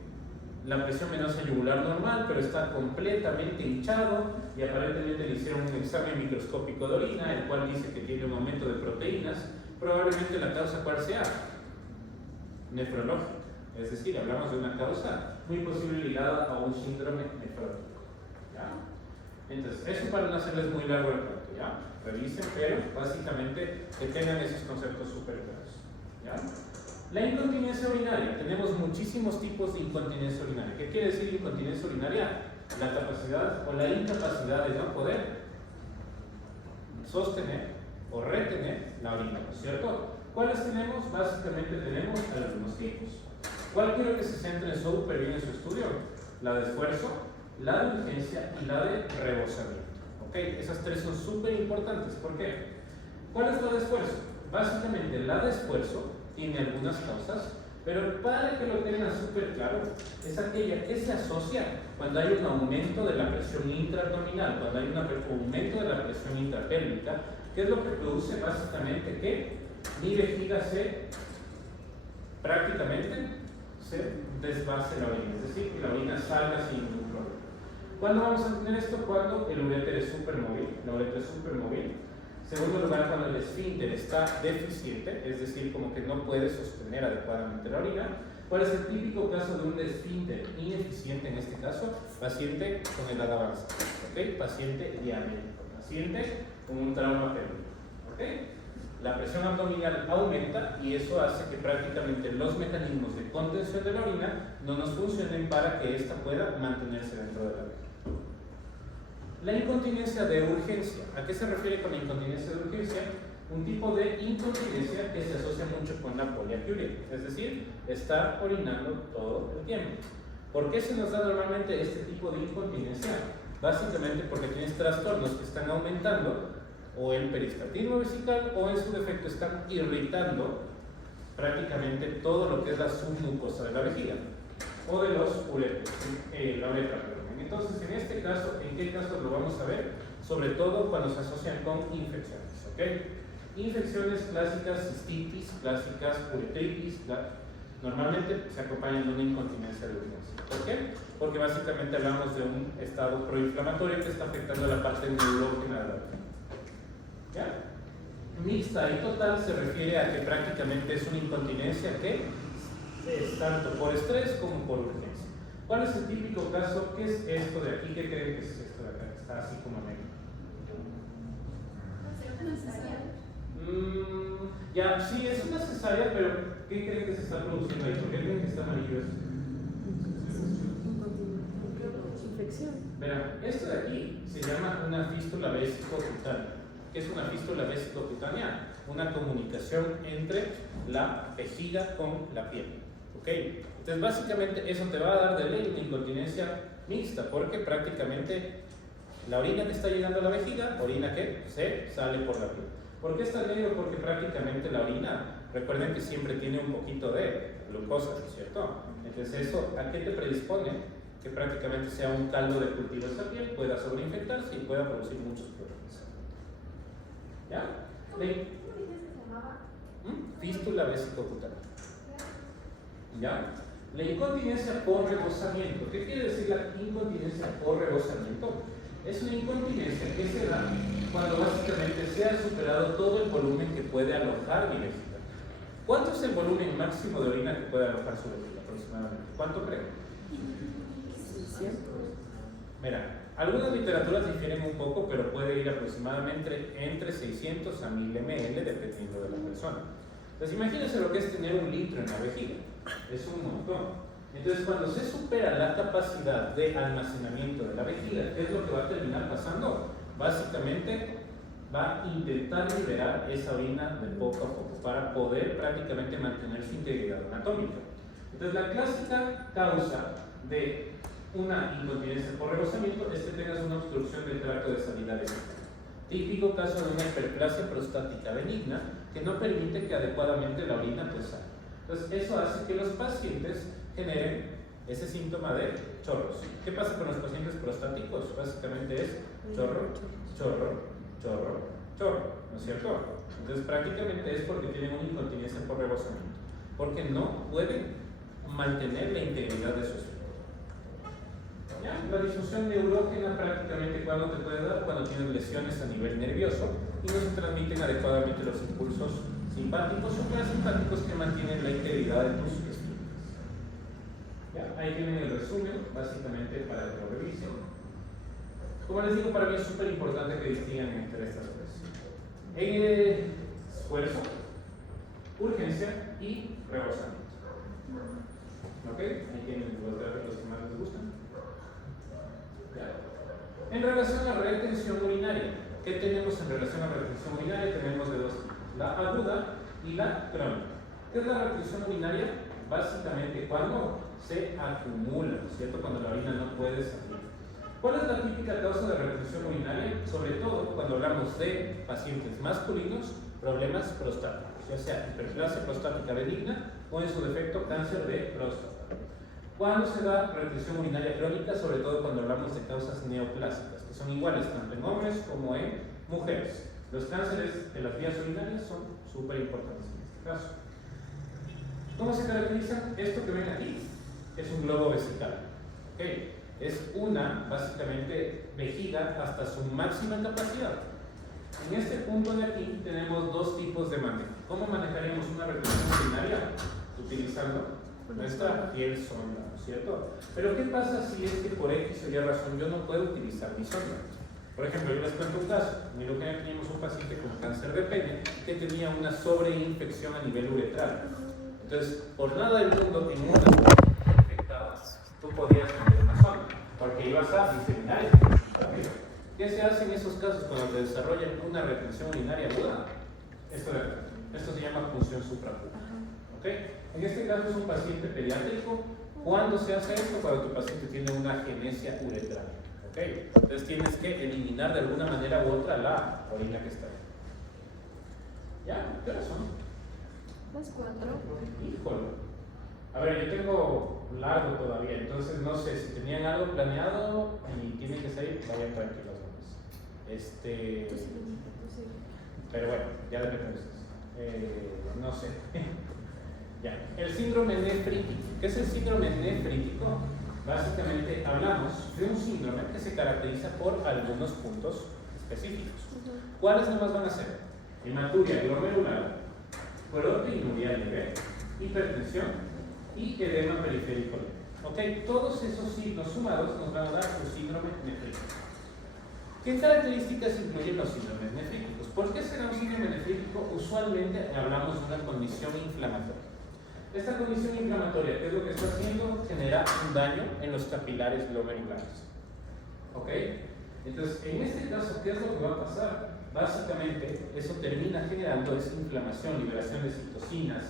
la presión venosa yugular normal, pero está completamente hinchado y aparentemente le hicieron un examen microscópico de orina, el cual dice que tiene un aumento de proteínas, probablemente la causa cuál sea, nefrológica, es decir, hablamos de una causa muy posible ligada a un síndrome nefrológico, ¿ya? Entonces, eso para no hacerles muy largo el cuento, ¿ya? Revisen, pero básicamente que tengan esos conceptos súper claros, ¿ya? La incontinencia urinaria, tenemos muchísimos tipos de incontinencia urinaria. ¿Qué quiere decir incontinencia urinaria? La capacidad o la incapacidad de no poder sostener o retener la orina, ¿no es cierto? ¿Cuáles tenemos? Básicamente tenemos algunos tipos. ¿Cuál quiero que se centre súper bien en su estudio? La de esfuerzo, la de urgencia y la de rebosamiento. ¿Ok? Esas tres son súper importantes. ¿Por qué? ¿Cuál es la de esfuerzo? Básicamente la de esfuerzo tiene algunas causas, pero para que lo tengan súper claro, es aquella que se asocia cuando hay un aumento de la presión intraabdominal, cuando hay un aumento de la presión intrapélvica, que es lo que produce básicamente que mi vejiga prácticamente se desvase la orina, es decir, que la orina salga sin ningún problema. ¿Cuándo vamos a tener esto? Cuando el uréter es supermóvil, la uretra es supermóvil. Segundo lugar, cuando el esfínter está deficiente, es decir, como que no puede sostener adecuadamente la orina. ¿Cuál es el típico caso de un esfínter ineficiente en este caso? Paciente con edad avanzada, ¿ok? Paciente diabético, paciente con un trauma pélvico, ¿ok? La presión abdominal aumenta y eso hace que prácticamente los mecanismos de contención de la orina no nos funcionen para que ésta pueda mantenerse dentro de la vejiga. La incontinencia de urgencia. ¿A qué se refiere con la incontinencia de urgencia? Un tipo de incontinencia que se asocia mucho con la poliaquiuria, es decir, estar orinando todo el tiempo. ¿Por qué se nos da normalmente este tipo de incontinencia? Básicamente porque tienes trastornos que están aumentando o el peristaltismo vesical o en su defecto están irritando prácticamente todo lo que es la submucosa de la vejiga o de los uretros, la uretra, perdón. Entonces, en este caso, ¿en qué casos lo vamos a ver? Sobre todo cuando se asocian con infecciones, ¿ok? Infecciones clásicas, cistitis, clásicas, uretritis, normalmente se acompañan de una incontinencia de urgencia. ¿Por qué? Porque básicamente hablamos de un estado proinflamatorio que está afectando la parte neurógena de la orina. ¿Ya? Mixta y total se refiere a que prácticamente es una incontinencia que es tanto por estrés como por urgencia. ¿Cuál es el típico caso? ¿Qué es esto de aquí? ¿Qué creen que es esto de acá? Que está así como negro. Ya, sí, es una cesárea, pero ¿qué creen que se está produciendo ahí? ¿Por qué creen que está amarillo esto? Infección. Verán, esto de aquí se llama una fístula vesicocutánea. ¿Qué es una fístula vesicocutánea? Una comunicación entre la vejiga con la piel. ¿Ok? Entonces, básicamente, eso te va a dar de ley una incontinencia mixta, porque prácticamente la orina que está llegando a la vejiga, orina que se sale por la piel. ¿Por qué está negro? Porque prácticamente la orina, recuerden que siempre tiene un poquito de glucosa, ¿no es cierto? Entonces, ¿eso a qué te predispone? Que prácticamente sea un caldo de cultivo esa piel, pueda sobreinfectarse y pueda producir muchos problemas. ¿Ya? ¿Cómo dices que se llamaba? Fístula vesicocutánea. ¿Ya? La incontinencia por rebosamiento. ¿Qué quiere decir la incontinencia por rebosamiento? Es una incontinencia que se da cuando básicamente se ha superado todo el volumen que puede alojar mi vejiga. ¿Cuánto es el volumen máximo de orina que puede alojar su vejiga aproximadamente? ¿Cuánto creen? 600. Mira, algunas literaturas difieren un poco, pero puede ir aproximadamente entre 600 a 1000 ml dependiendo de la persona. Entonces imagínense lo que es tener 1 litro en la vejiga. Es un montón. Entonces, cuando se supera la capacidad de almacenamiento de la vejiga, ¿qué es lo que va a terminar pasando? Básicamente, va a intentar liberar esa orina de poco a poco para poder prácticamente mantener su integridad anatómica. Entonces, la clásica causa de una incontinencia por rebosamiento es que tengas una obstrucción del tracto de salida vegetal. Típico caso de una hiperplasia prostática benigna que no permite que adecuadamente la orina salga. Entonces, eso hace que los pacientes generen ese síntoma de chorros. ¿Qué pasa con los pacientes prostáticos? Básicamente es chorro, chorro, chorro, chorro, ¿no es cierto? Entonces prácticamente es porque tienen una incontinencia por rebosamiento, porque no pueden mantener la integridad de su esfínter. ¿Ya? La disfunción neurógena prácticamente cuando te puede dar, cuando tienes lesiones a nivel nervioso y no se transmiten adecuadamente los impulsos simpáticos o parasimpáticos que mantienen la integridad de tus estructuras. ¿Ya? Ahí tienen el resumen, básicamente para que lo revisen. Como les digo, para mí es súper importante que distingan entre estas tres. Esfuerzo, urgencia y rebosamiento. ¿Ok? Ahí tienen los gráficos que más les gustan. ¿Ya? En relación a retención urinaria, ¿qué tenemos en relación a retención urinaria? Tenemos de dos tipos, la aguda y la crónica. ¿Qué es la retención urinaria? Básicamente cuando se acumula, ¿no es cierto? Cuando la orina no puede salir. ¿Cuál es la típica causa de retención urinaria? Sobre todo cuando hablamos de pacientes masculinos, problemas prostáticos, ya sea hiperplasia prostática benigna o en su defecto cáncer de próstata. ¿Cuándo se da retención urinaria crónica? Sobre todo cuando hablamos de causas neoplásicas, que son iguales tanto en hombres como en mujeres. Los cánceres de las vías urinarias son súper importantes en este caso. ¿Cómo se caracteriza? Esto que ven aquí es un globo vesical. ¿Okay? Es una, básicamente, vejiga hasta su máxima capacidad. En este punto de aquí tenemos dos tipos de manejo. ¿Cómo manejaríamos una retención urinaria? Utilizando nuestra piel sonda, ¿no es cierto? Pero ¿qué pasa si es que por X o Y razón yo no puedo utilizar mi sonda? Por ejemplo, yo les cuento un caso. En Iruquén teníamos un paciente con cáncer de pene que tenía una sobreinfección a nivel uretral. Entonces, por nada del mundo, en una infectada, tú podías tener una sonda, porque ibas a diseminar el rápido. ¿Qué se hace en esos casos cuando te desarrollan una retención urinaria aguda? Esto se llama punción suprapúbica. ¿Okay? En este caso es un paciente pediátrico. ¿Cuándo se hace esto? Cuando tu paciente tiene una agenesia uretral. ¿Okay? Entonces tienes que eliminar de alguna manera u otra la orina que está ahí. ¿Ya? ¿Qué horas son? Las 4. Híjole. A ver, yo tengo largo todavía, entonces no sé si tenían algo planeado y tienen que salir, vayan tranquilos. Pero bueno, ya depende de ustedes. No sé. Ya. El síndrome nefrítico. ¿Qué es el síndrome nefrítico? Básicamente hablamos de un síndrome que se caracteriza por algunos puntos específicos. ¿Cuáles nomás van a ser? Hematuria glomerular, proteinuria leve, hipertensión y edema periférico leve. ¿Ok? Todos esos signos sumados nos van a dar un síndrome nefrítico. ¿Qué características incluyen los síndromes nefríticos? ¿Por qué será un síndrome nefrítico? Usualmente hablamos de una condición inflamatoria. Esta condición inflamatoria, ¿qué es lo que está haciendo? Genera un daño en los capilares glomerulares. ¿Ok? Entonces, en este caso, ¿qué es lo que va a pasar? Básicamente, eso termina generando esa inflamación, liberación de citocinas,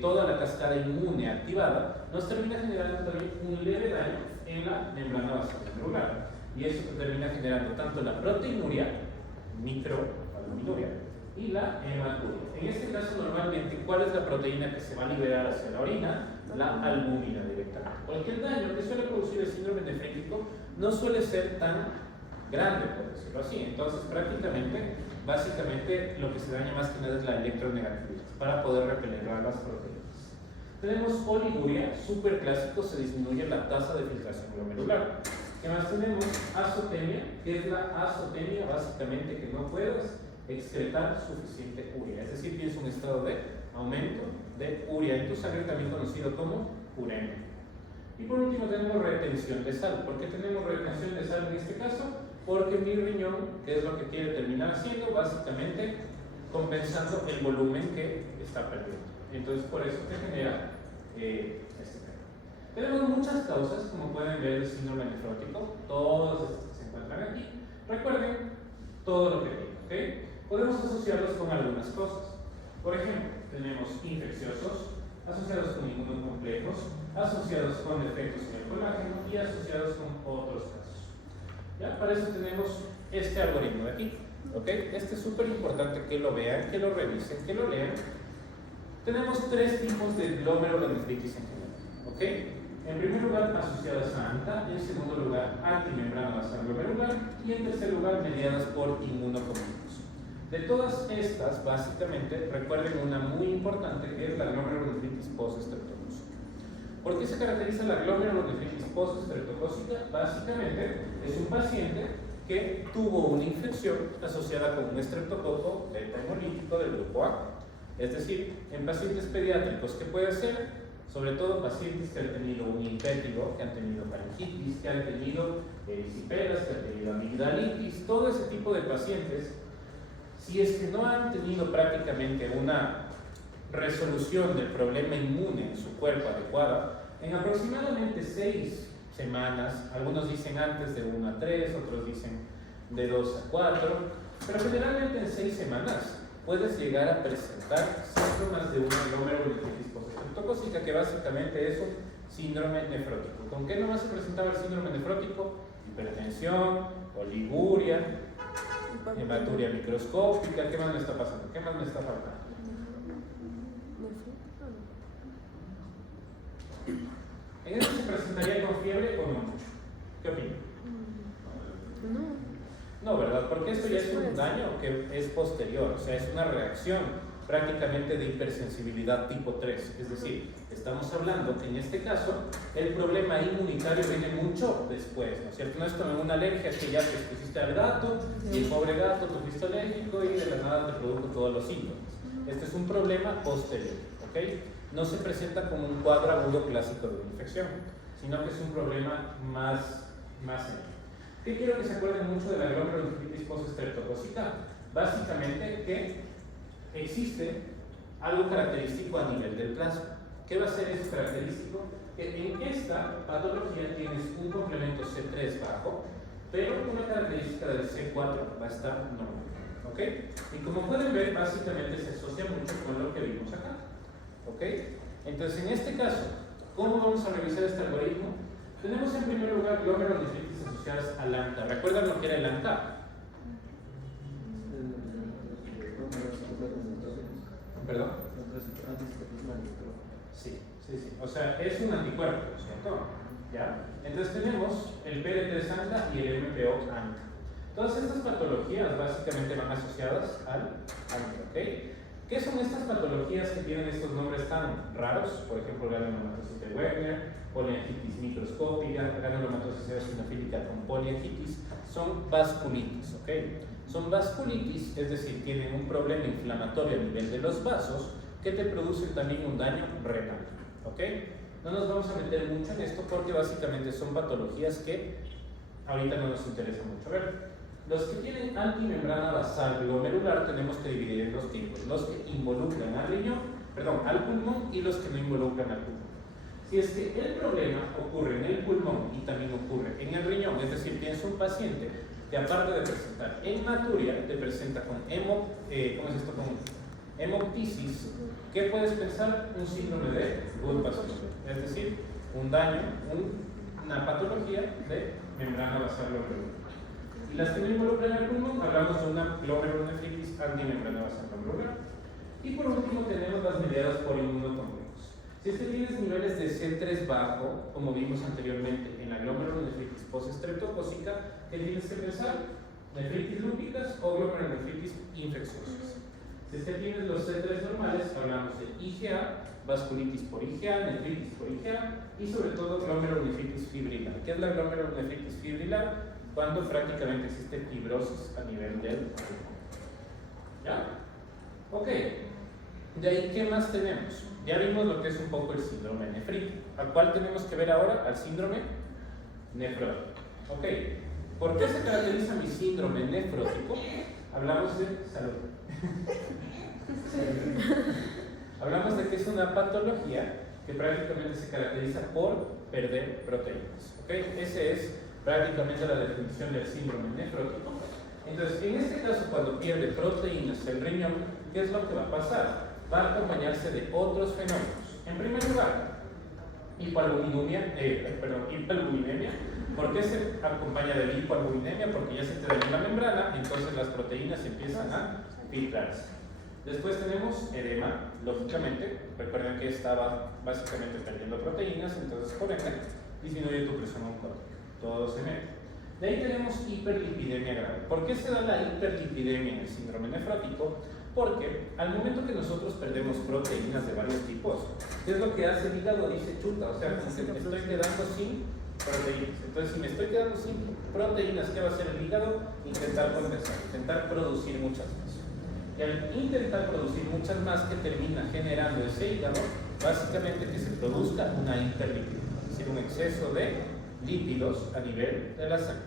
toda la cascada inmune activada, nos termina generando también un leve daño en la membrana vascular. Y eso termina generando tanto la proteinuria, microalbuminuria, y la hematuria. En este caso, normalmente, ¿cuál es la proteína que se va a liberar hacia la orina? La albúmina directamente. Cualquier daño que suele producir el síndrome nefrítico no suele ser tan grande, por decirlo así. Entonces, prácticamente, básicamente, lo que se daña más que nada es la electronegatividad para poder repeler las proteínas. Tenemos oliguria, súper clásico, se disminuye la tasa de filtración glomerular. ¿Qué más tenemos? Azotemia, que es la azotemia, básicamente que no puedes excretar suficiente urea, es decir, tienes un estado de aumento de urea en tu sangre, también conocido como uremia. Y por último tenemos retención de sal. ¿Por qué tenemos retención de sal en este caso? Porque mi riñón, que es lo que quiere terminar haciendo, básicamente compensando el volumen que está perdiendo. Entonces por eso te genera este tema. Tenemos muchas causas, como pueden ver, el síndrome nefrótico, todos estos que se encuentran aquí. Recuerden todo lo que digo, ¿ok? Podemos asociarlos con algunas cosas. Por ejemplo, tenemos infecciosos, asociados con inmunocomplejos, asociados con defectos en el colágeno y asociados con otros casos. ¿Ya? Para eso tenemos este algoritmo de aquí. ¿Ok? Este es súper importante que lo vean, que lo revisen, que lo lean. Tenemos tres tipos de glomerulonefritis en general. ¿Ok? En primer lugar, asociadas a ANCA, en segundo lugar, antimembrana basal glomerular y en tercer lugar, mediadas por inmunocomplejos. De todas estas, básicamente, recuerden una muy importante que es la glomerulonefritis post-estreptococcus. ¿Por qué se caracteriza la glomerulonefritis postestreptocócica? Básicamente es un paciente que tuvo una infección asociada con un estreptococo beta hemolítico del grupo A. Es decir, en pacientes pediátricos, ¿qué puede ser? Sobre todo pacientes que han tenido un impétigo, que han tenido faringitis, que han tenido erisipelas, que han tenido amigdalitis, todo ese tipo de pacientes, si es que no han tenido prácticamente una resolución del problema inmune en su cuerpo adecuada, en aproximadamente 6 semanas, algunos dicen antes de 1 a 3, otros dicen de 2 a 4, pero generalmente en 6 semanas puedes llegar a presentar síntomas de una glomerulonefritis postestreptocócica, que básicamente es un síndrome nefrótico. ¿Con qué nomás se presentaba el síndrome nefrótico? Hipertensión, oliguria, hematuria microscópica. ¿Qué más me está pasando? ¿Qué más me está faltando? ¿En eso se presentaría con fiebre o no mucho? ¿Qué opinan? No, ¿verdad? Porque esto ya es un daño que es posterior, o sea, es una reacción prácticamente de hipersensibilidad tipo 3. Es decir, estamos hablando que en este caso el problema inmunitario viene mucho después, ¿no es cierto? No es como una alergia que ya te pusiste al gato y el pobre gato te fuiste alérgico y de la nada te produjo todos los síntomas. Este es un problema posterior, ¿ok? No se presenta como un cuadro agudo clásico de una infección, sino que es un problema más sencillo. ¿Qué quiero que se acuerden mucho de la glomerulonefritis postestreptocócica? Básicamente que existe algo característico a nivel del plasma. ¿Qué va a ser eso característico? Que en esta patología tienes un complemento C3 bajo, pero una característica del C4 va a estar normal. ¿Ok? Y como pueden ver, básicamente se asocia mucho con lo que vimos acá. ¿Ok? Entonces, en este caso, ¿cómo vamos a revisar este algoritmo? Tenemos en primer lugar glomerulonefritis asociadas al ANCA. ¿Recuerdan lo que era el ANCA? ¿Perdón? Sí. O sea, es un anticuerpo, ¿cierto? ¿Ya? Entonces tenemos el PD3 ANCA y el MPO ANCA. Todas estas patologías básicamente van asociadas al ANCA, ¿ok? ¿Qué son estas patologías que tienen estos nombres tan raros? Por ejemplo, granulomatosis de Wegener, poliangitis microscópica, granulomatosis eosinofílica con poliangitis, son vasculitis, ¿ok? Son vasculitis, es decir, tienen un problema inflamatorio a nivel de los vasos que te producen también un daño renal, ¿ok? No nos vamos a meter mucho en esto porque básicamente son patologías que ahorita no nos interesa mucho ver. Los que tienen antimembrana basal glomerular tenemos que dividir en dos tipos: los que involucran al riñón, al pulmón, y los que no involucran al pulmón. Si es que el problema ocurre en el pulmón y también ocurre en el riñón, es decir, tienes un paciente que aparte de presentar hematuria, te presenta con hemoptisis, ¿qué puedes pensar? Un síndrome de Goodpasture, es decir, un daño, una patología de membrana basal glomerular. Y las que no involucran al pulmón, hablamos de una glomerulonefritis antimembrana basal glomerular. Y por último tenemos las mediadas por inmunocomplejos. Si es que tienes niveles de C3 bajo, como vimos anteriormente en la glomerulonefritis postestreptocócica, ¿qué tienes que pensar? Nefritis lúpicas o glomerulonefritis infecciosas. Si es que tienes los C3 normales, hablamos de IgA, vasculitis por IgA, nefritis por IgA y sobre todo glomerulonefritis fibrilar. ¿Qué es la glomerulonefritis fibrilar? Cuando prácticamente existe fibrosis a nivel del pulmón. ¿Ya? Ok. De ahí, ¿qué más tenemos? Ya vimos lo que es un poco el síndrome nefrítico. ¿Al cual tenemos que ver ahora? Al síndrome nefrótico. Ok. ¿Por qué se caracteriza mi síndrome nefrótico? Hablamos de salud. Hablamos de que es una patología que prácticamente se caracteriza por perder proteínas. ¿Ok? Ese es prácticamente la definición del síndrome nefrótico. Entonces, en este caso, cuando pierde proteínas el riñón, ¿qué es lo que va a pasar? Va a acompañarse de otros fenómenos. En primer lugar, hipoalbuminemia. ¿Por qué se acompaña de hipoalbuminemia? Porque ya se te dañó la membrana, entonces las proteínas empiezan a filtrarse. Después tenemos edema, lógicamente. Recuerden que estaba básicamente perdiendo proteínas, entonces por ende disminuye tu presión oncótica. Todo se mete. De ahí tenemos hiperlipidemia grave. ¿Por qué se da la hiperlipidemia en el síndrome nefrótico? Porque al momento que nosotros perdemos proteínas de varios tipos, ¿qué es lo que hace el hígado? Dice chuta, o sea, como que me estoy quedando sin proteínas. Entonces, si me estoy quedando sin proteínas, ¿qué va a hacer el hígado? Intentar compensar, intentar producir muchas más. Y al intentar producir muchas más, que termina generando ese hígado, básicamente que se produzca una hiperlipidemia, es decir, un exceso de lípidos a nivel de la sangre.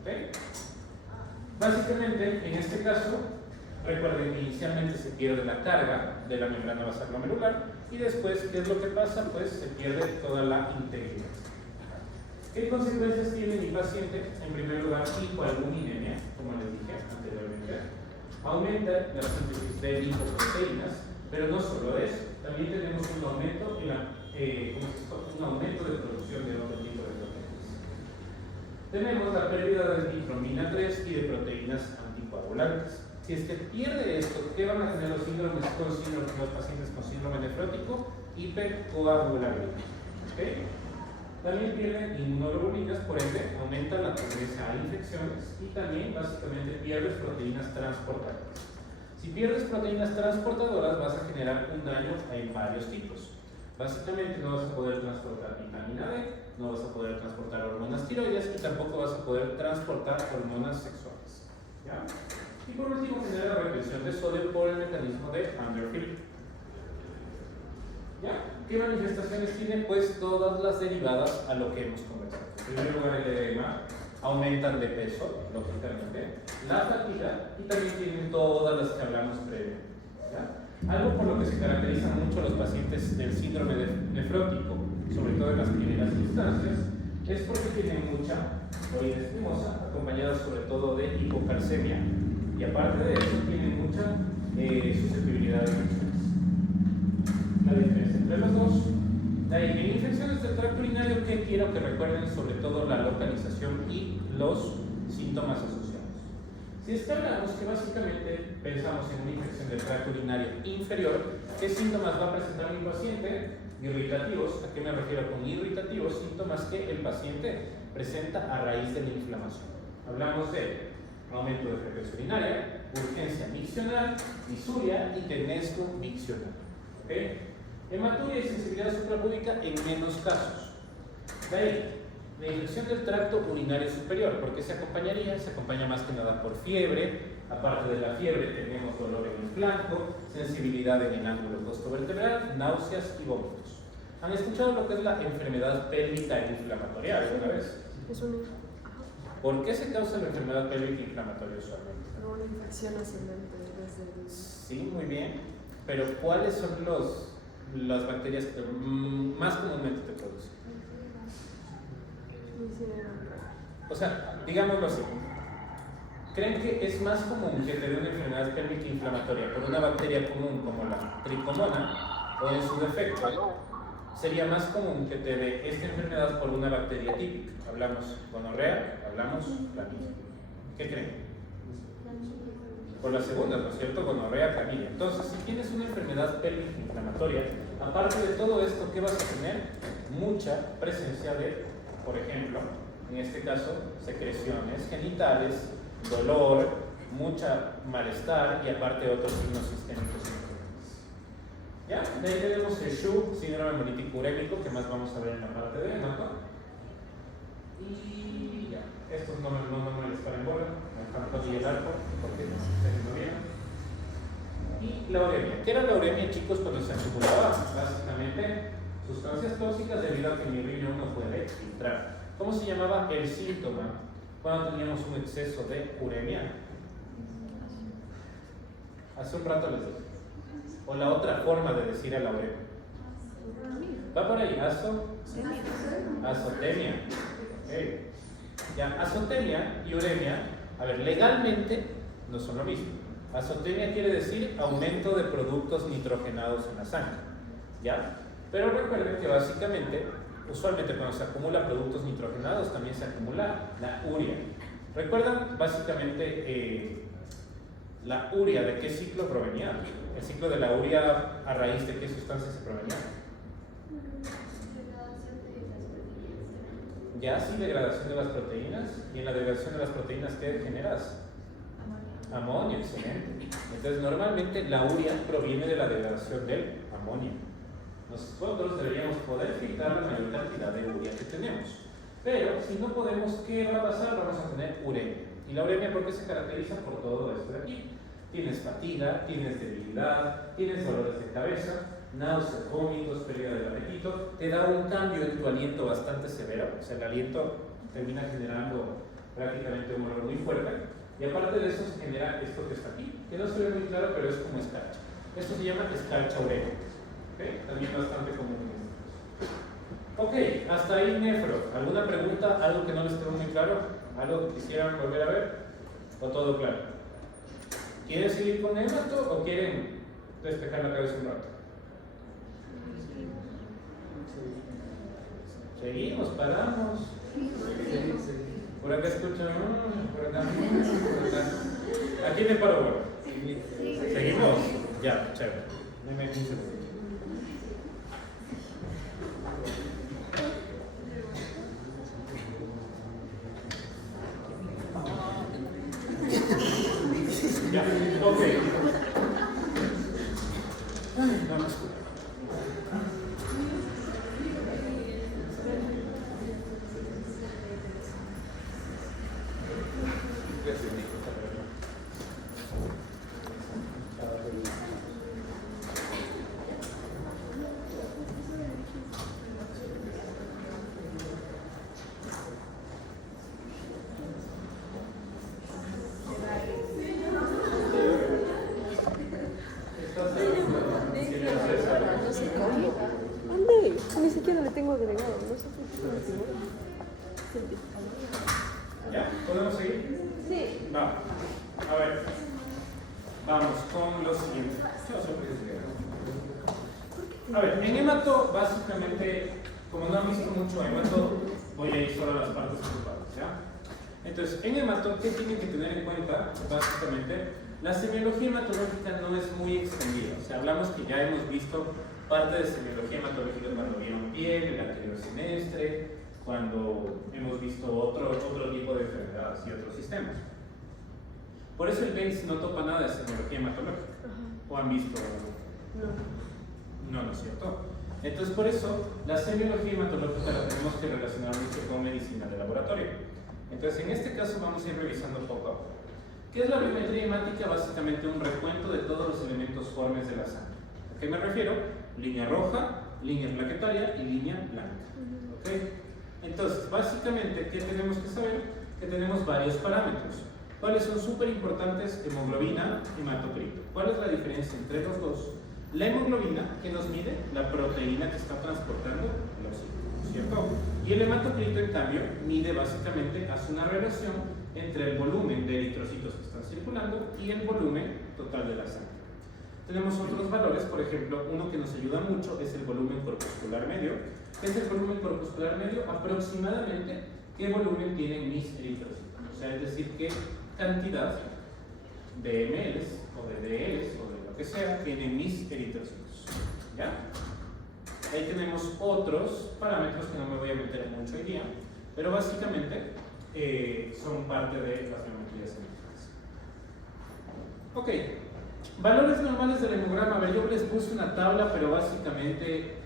¿Okay? Básicamente, en este caso, recuerden que inicialmente se pierde la carga de la membrana basal glomerular y después, ¿qué es lo que pasa? Pues se pierde toda la integridad. ¿Qué consecuencias tiene mi paciente? En primer lugar, hipoalbuminemia, como les dije anteriormente. Aumenta la síntesis de lipoproteínas, pero no solo eso, también tenemos un aumento un aumento de producción de otro tipo de proteínas. Tenemos la pérdida de nitromina 3 y de proteínas anticoagulantes. Si es que pierde esto, ¿qué van a tener los pacientes con síndrome nefrótico? Hipercoagulabilidad. ¿Okay? También pierden inmunoglobulinas, por ende aumenta la tendencia a infecciones y también básicamente pierdes proteínas transportadoras. Si pierdes proteínas transportadoras vas a generar un daño en varios tipos. Básicamente no vas a poder transportar vitamina D, no vas a poder transportar hormonas tiroides y tampoco vas a poder transportar hormonas sexuales. ¿Ya? Y por último genera retención de sodio por el mecanismo de Underfield. ¿Ya? ¿Qué manifestaciones tiene? Pues todas las derivadas a lo que hemos conversado. En primer lugar, el edema, aumentan de peso, lógicamente, la fatiga y también tienen todas las que hablamos previamente. Algo por lo que se caracterizan mucho los pacientes del síndrome nefrótico, sobre todo en las primeras instancias, es porque tienen mucha orina espimosa, acompañada sobre todo de hipocalcemia, y aparte de eso tienen mucha susceptibilidad de infecciones. La diferencia entre los dos. En infecciones del tracto urinario, ¿qué quiero que recuerden? Sobre todo la localización y los síntomas asociados. Si es que hablamos que básicamente pensamos en una infección del tracto urinario inferior, ¿qué síntomas va a presentar mi paciente? Irritativos. ¿A qué me refiero con irritativos? Síntomas que el paciente presenta a raíz de la inflamación. Hablamos de aumento de frecuencia urinaria, urgencia miccional, disuria y tenesco miccional. ¿Okay? Hematuria y sensibilidad suprapúbica en menos casos. De ahí, la infección del tracto urinario superior, ¿por qué se acompañaría? Se acompaña más que nada por fiebre. Aparte de la fiebre tenemos dolor en el flanco, sensibilidad en el ángulo costovertebral, náuseas y vómitos. ¿Han escuchado lo que es la enfermedad pélvica inflamatoria alguna vez? Es una... ¿Por qué se causa la enfermedad pélvica inflamatoria usualmente? Una infección ascendente desde el... Sí, muy bien. Pero ¿cuáles son las bacterias que más comúnmente te producen? O sea, digámoslo así. ¿Creen que es más común que te dé una enfermedad pélvica inflamatoria por una bacteria común como la tricomona, o en su defecto sería más común que te dé esta enfermedad por una bacteria típica? Hablamos gonorrea, hablamos clamidia. ¿Qué creen? Por la segunda, ¿no es cierto? Gonorrea, clamidia. Entonces, si tienes una enfermedad pélvica inflamatoria, aparte de todo esto, ¿qué vas a tener? Mucha presencia de, por ejemplo, en este caso, secreciones genitales, dolor, mucha malestar y aparte otros signos sistémicos importantes. ¿Ya? De ahí tenemos el SHU, síndrome hemolítico urémico, que más vamos a ver en la parte de hemato. Y ya, estos no me les paren bola, me faltó y el arco, porque ustedes no vieron. Y la uremia. ¿Qué era la uremia, chicos, cuando se acumulaba? Básicamente, sustancias tóxicas debido a que mi riñón no puede filtrar. ¿Cómo se llamaba el síntoma cuando teníamos un exceso de uremia? Hace un rato les dije. O la otra forma de decir a la uremia. Va por ahí, azotemia. Okay. Ya, azotemia y uremia, a ver, legalmente no son lo mismo. Azotemia quiere decir aumento de productos nitrogenados en la sangre. ¿Ya? Pero recuerden que básicamente, usualmente cuando se acumula productos nitrogenados también se acumula la urea. ¿Recuerdan básicamente la urea de qué ciclo provenía? El ciclo de la urea a raíz de qué sustancia se provenía. Ya sin degradación de las proteínas, y en la degradación de las proteínas, ¿qué generas? Amonio, excelente. Entonces, normalmente la urea proviene de la degradación del amonio. Nosotros deberíamos poder filtrar la mayor cantidad de urea que tenemos. Pero, si no podemos, ¿qué va a pasar? Vamos a tener uremia. ¿Y la uremia por qué se caracteriza? Por todo esto de aquí. Tienes fatiga, tienes debilidad, tienes dolores de cabeza, náuseas, vómitos, pérdida del apetito. Te da un cambio en tu aliento bastante severo. O sea, el aliento termina generando prácticamente un olor muy fuerte. Y aparte de eso se genera esto que está aquí, que no se ve muy claro, pero es como escarcha. Esto se llama escarcha urea. ¿Okay? También bastante común en estos. Ok, hasta ahí nefro. ¿Alguna pregunta? ¿Algo que no les quedó muy claro? ¿Algo que quisieran volver a ver? ¿O todo claro? ¿Quieren seguir con hémato o quieren despejar la cabeza un rato? Seguimos, paramos. Por acá escuchan, por acá, por acá. ¿A quién le paro, bueno? ¿Seguimos? Ya, chévere. Deme 15 segundos. Ya, ok. Vamos. Ni siquiera le tengo agregado, no sé por qué. ¿Ya? ¿Podemos seguir? Sí. Va. A ver. Vamos con lo siguiente. A ver, en hémato, básicamente, como no han visto mucho hémato, voy a ir solo a las partes principales, ¿ya? Entonces, en hémato, ¿qué tienen que tener en cuenta? Básicamente, la semiología hematológica no es muy extendida. O sea, hablamos que ya hemos visto parte de semiología hematológica cuando vieron piel, el anterior semestre, cuando hemos visto otro tipo de enfermedades y otros sistemas. Por eso el BASE no topa nada de semiología hematológica. ¿O han visto? No es cierto. Entonces, por eso, la semiología hematológica la tenemos que relacionar mucho con medicina de laboratorio. Entonces, en este caso vamos a ir revisando poco a poco. ¿Qué es la biometría hemática? Básicamente un recuento de todos los elementos formes de la sangre. ¿A qué me refiero? Línea roja, línea plaquetaria y línea blanca. ¿Okay? Entonces, básicamente, ¿qué tenemos que saber? Que tenemos varios parámetros. ¿Cuáles son súper importantes? Hemoglobina, hematocrito. ¿Cuál es la diferencia entre los dos? La hemoglobina, que nos mide la proteína que está transportando el oxígeno, ¿cierto? Y el hematocrito, en cambio, mide básicamente, hace una relación entre el volumen de eritrocitos que están circulando y el volumen total de la sangre. Tenemos otros valores, por ejemplo, uno que nos ayuda mucho es el volumen corpuscular medio. ¿Qué es el volumen corpuscular medio? Aproximadamente, ¿qué volumen tienen mis eritrocitos? O sea, es decir, qué cantidad de ml o de dl o de lo que sea tienen mis eritrocitos. ¿Ya? Ahí tenemos otros parámetros que no me voy a meter mucho hoy día, pero básicamente son parte de las biometrías hemáticas. Ok, valores normales del hemograma. A ver, yo les puse una tabla, pero básicamente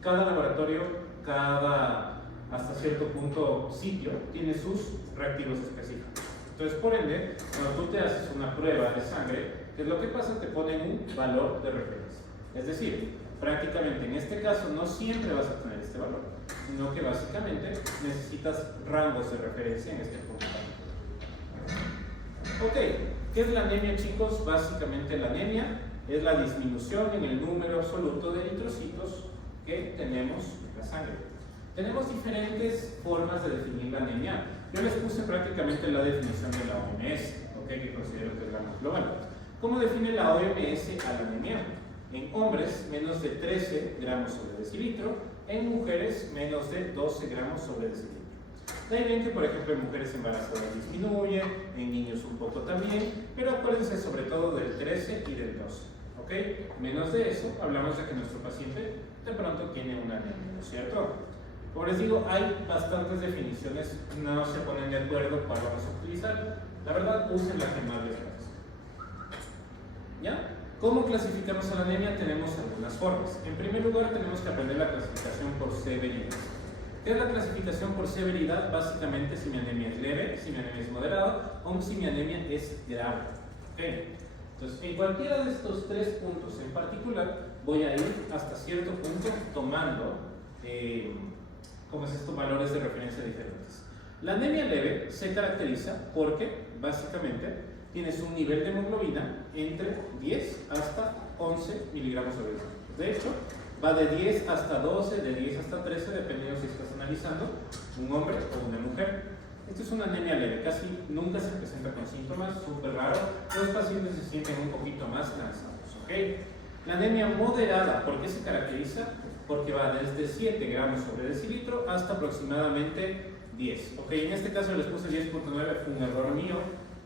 cada laboratorio, cada hasta cierto punto sitio, tiene sus reactivos específicos. Entonces, por ende, cuando tú te haces una prueba de sangre, ¿qué es lo que pasa? Te ponen un valor de referencia. Es decir, prácticamente en este caso no siempre vas a tener este valor, sino que básicamente necesitas rangos de referencia en este punto. Ok, ¿qué es la anemia, chicos? Básicamente la anemia es la disminución en el número absoluto de eritrocitos que tenemos en la sangre. Tenemos diferentes formas de definir la anemia. Yo les puse prácticamente la definición de la OMS, ¿okay? Que considero que es la más global. ¿Cómo define la OMS a la anemia? En hombres, menos de 13 gramos sobre decilitro. En mujeres, menos de 12 gramos sobre decilitro. De ahí ven que, por ejemplo, en mujeres embarazadas disminuye, en niños un poco también, pero acuérdense sobre todo del 13 y del 12. ¿Okay? Menos de eso, hablamos de que nuestro paciente de pronto tiene una anemia, ¿no es cierto? Como les digo, hay bastantes definiciones, no se ponen de acuerdo cuál vamos a utilizar. La verdad, usen la que más les parezca. ¿Ya? ¿Cómo clasificamos a la anemia? Tenemos algunas formas. En primer lugar, tenemos que aprender la clasificación por severidad. ¿Qué es la clasificación por severidad? Básicamente si mi anemia es leve, si mi anemia es moderada o si mi anemia es grave. ¿Okay? Entonces, en cualquiera de estos tres puntos en particular, voy a ir hasta cierto punto tomando valores de referencia diferentes. La anemia leve se caracteriza porque, básicamente, tienes un nivel de hemoglobina entre 10 hasta 11 miligramos sobre decilitro. De hecho, va de 10 hasta 12, de 10 hasta 13, dependiendo si estás analizando un hombre o una mujer. Esto es una anemia leve, casi nunca se presenta con síntomas, súper raro. Los pacientes se sienten un poquito más cansados, ¿ok? La anemia moderada, ¿por qué se caracteriza? Porque va desde 7 gramos sobre decilitro hasta aproximadamente 10, ¿ok? En este caso les puse 10.9, fue un error mío,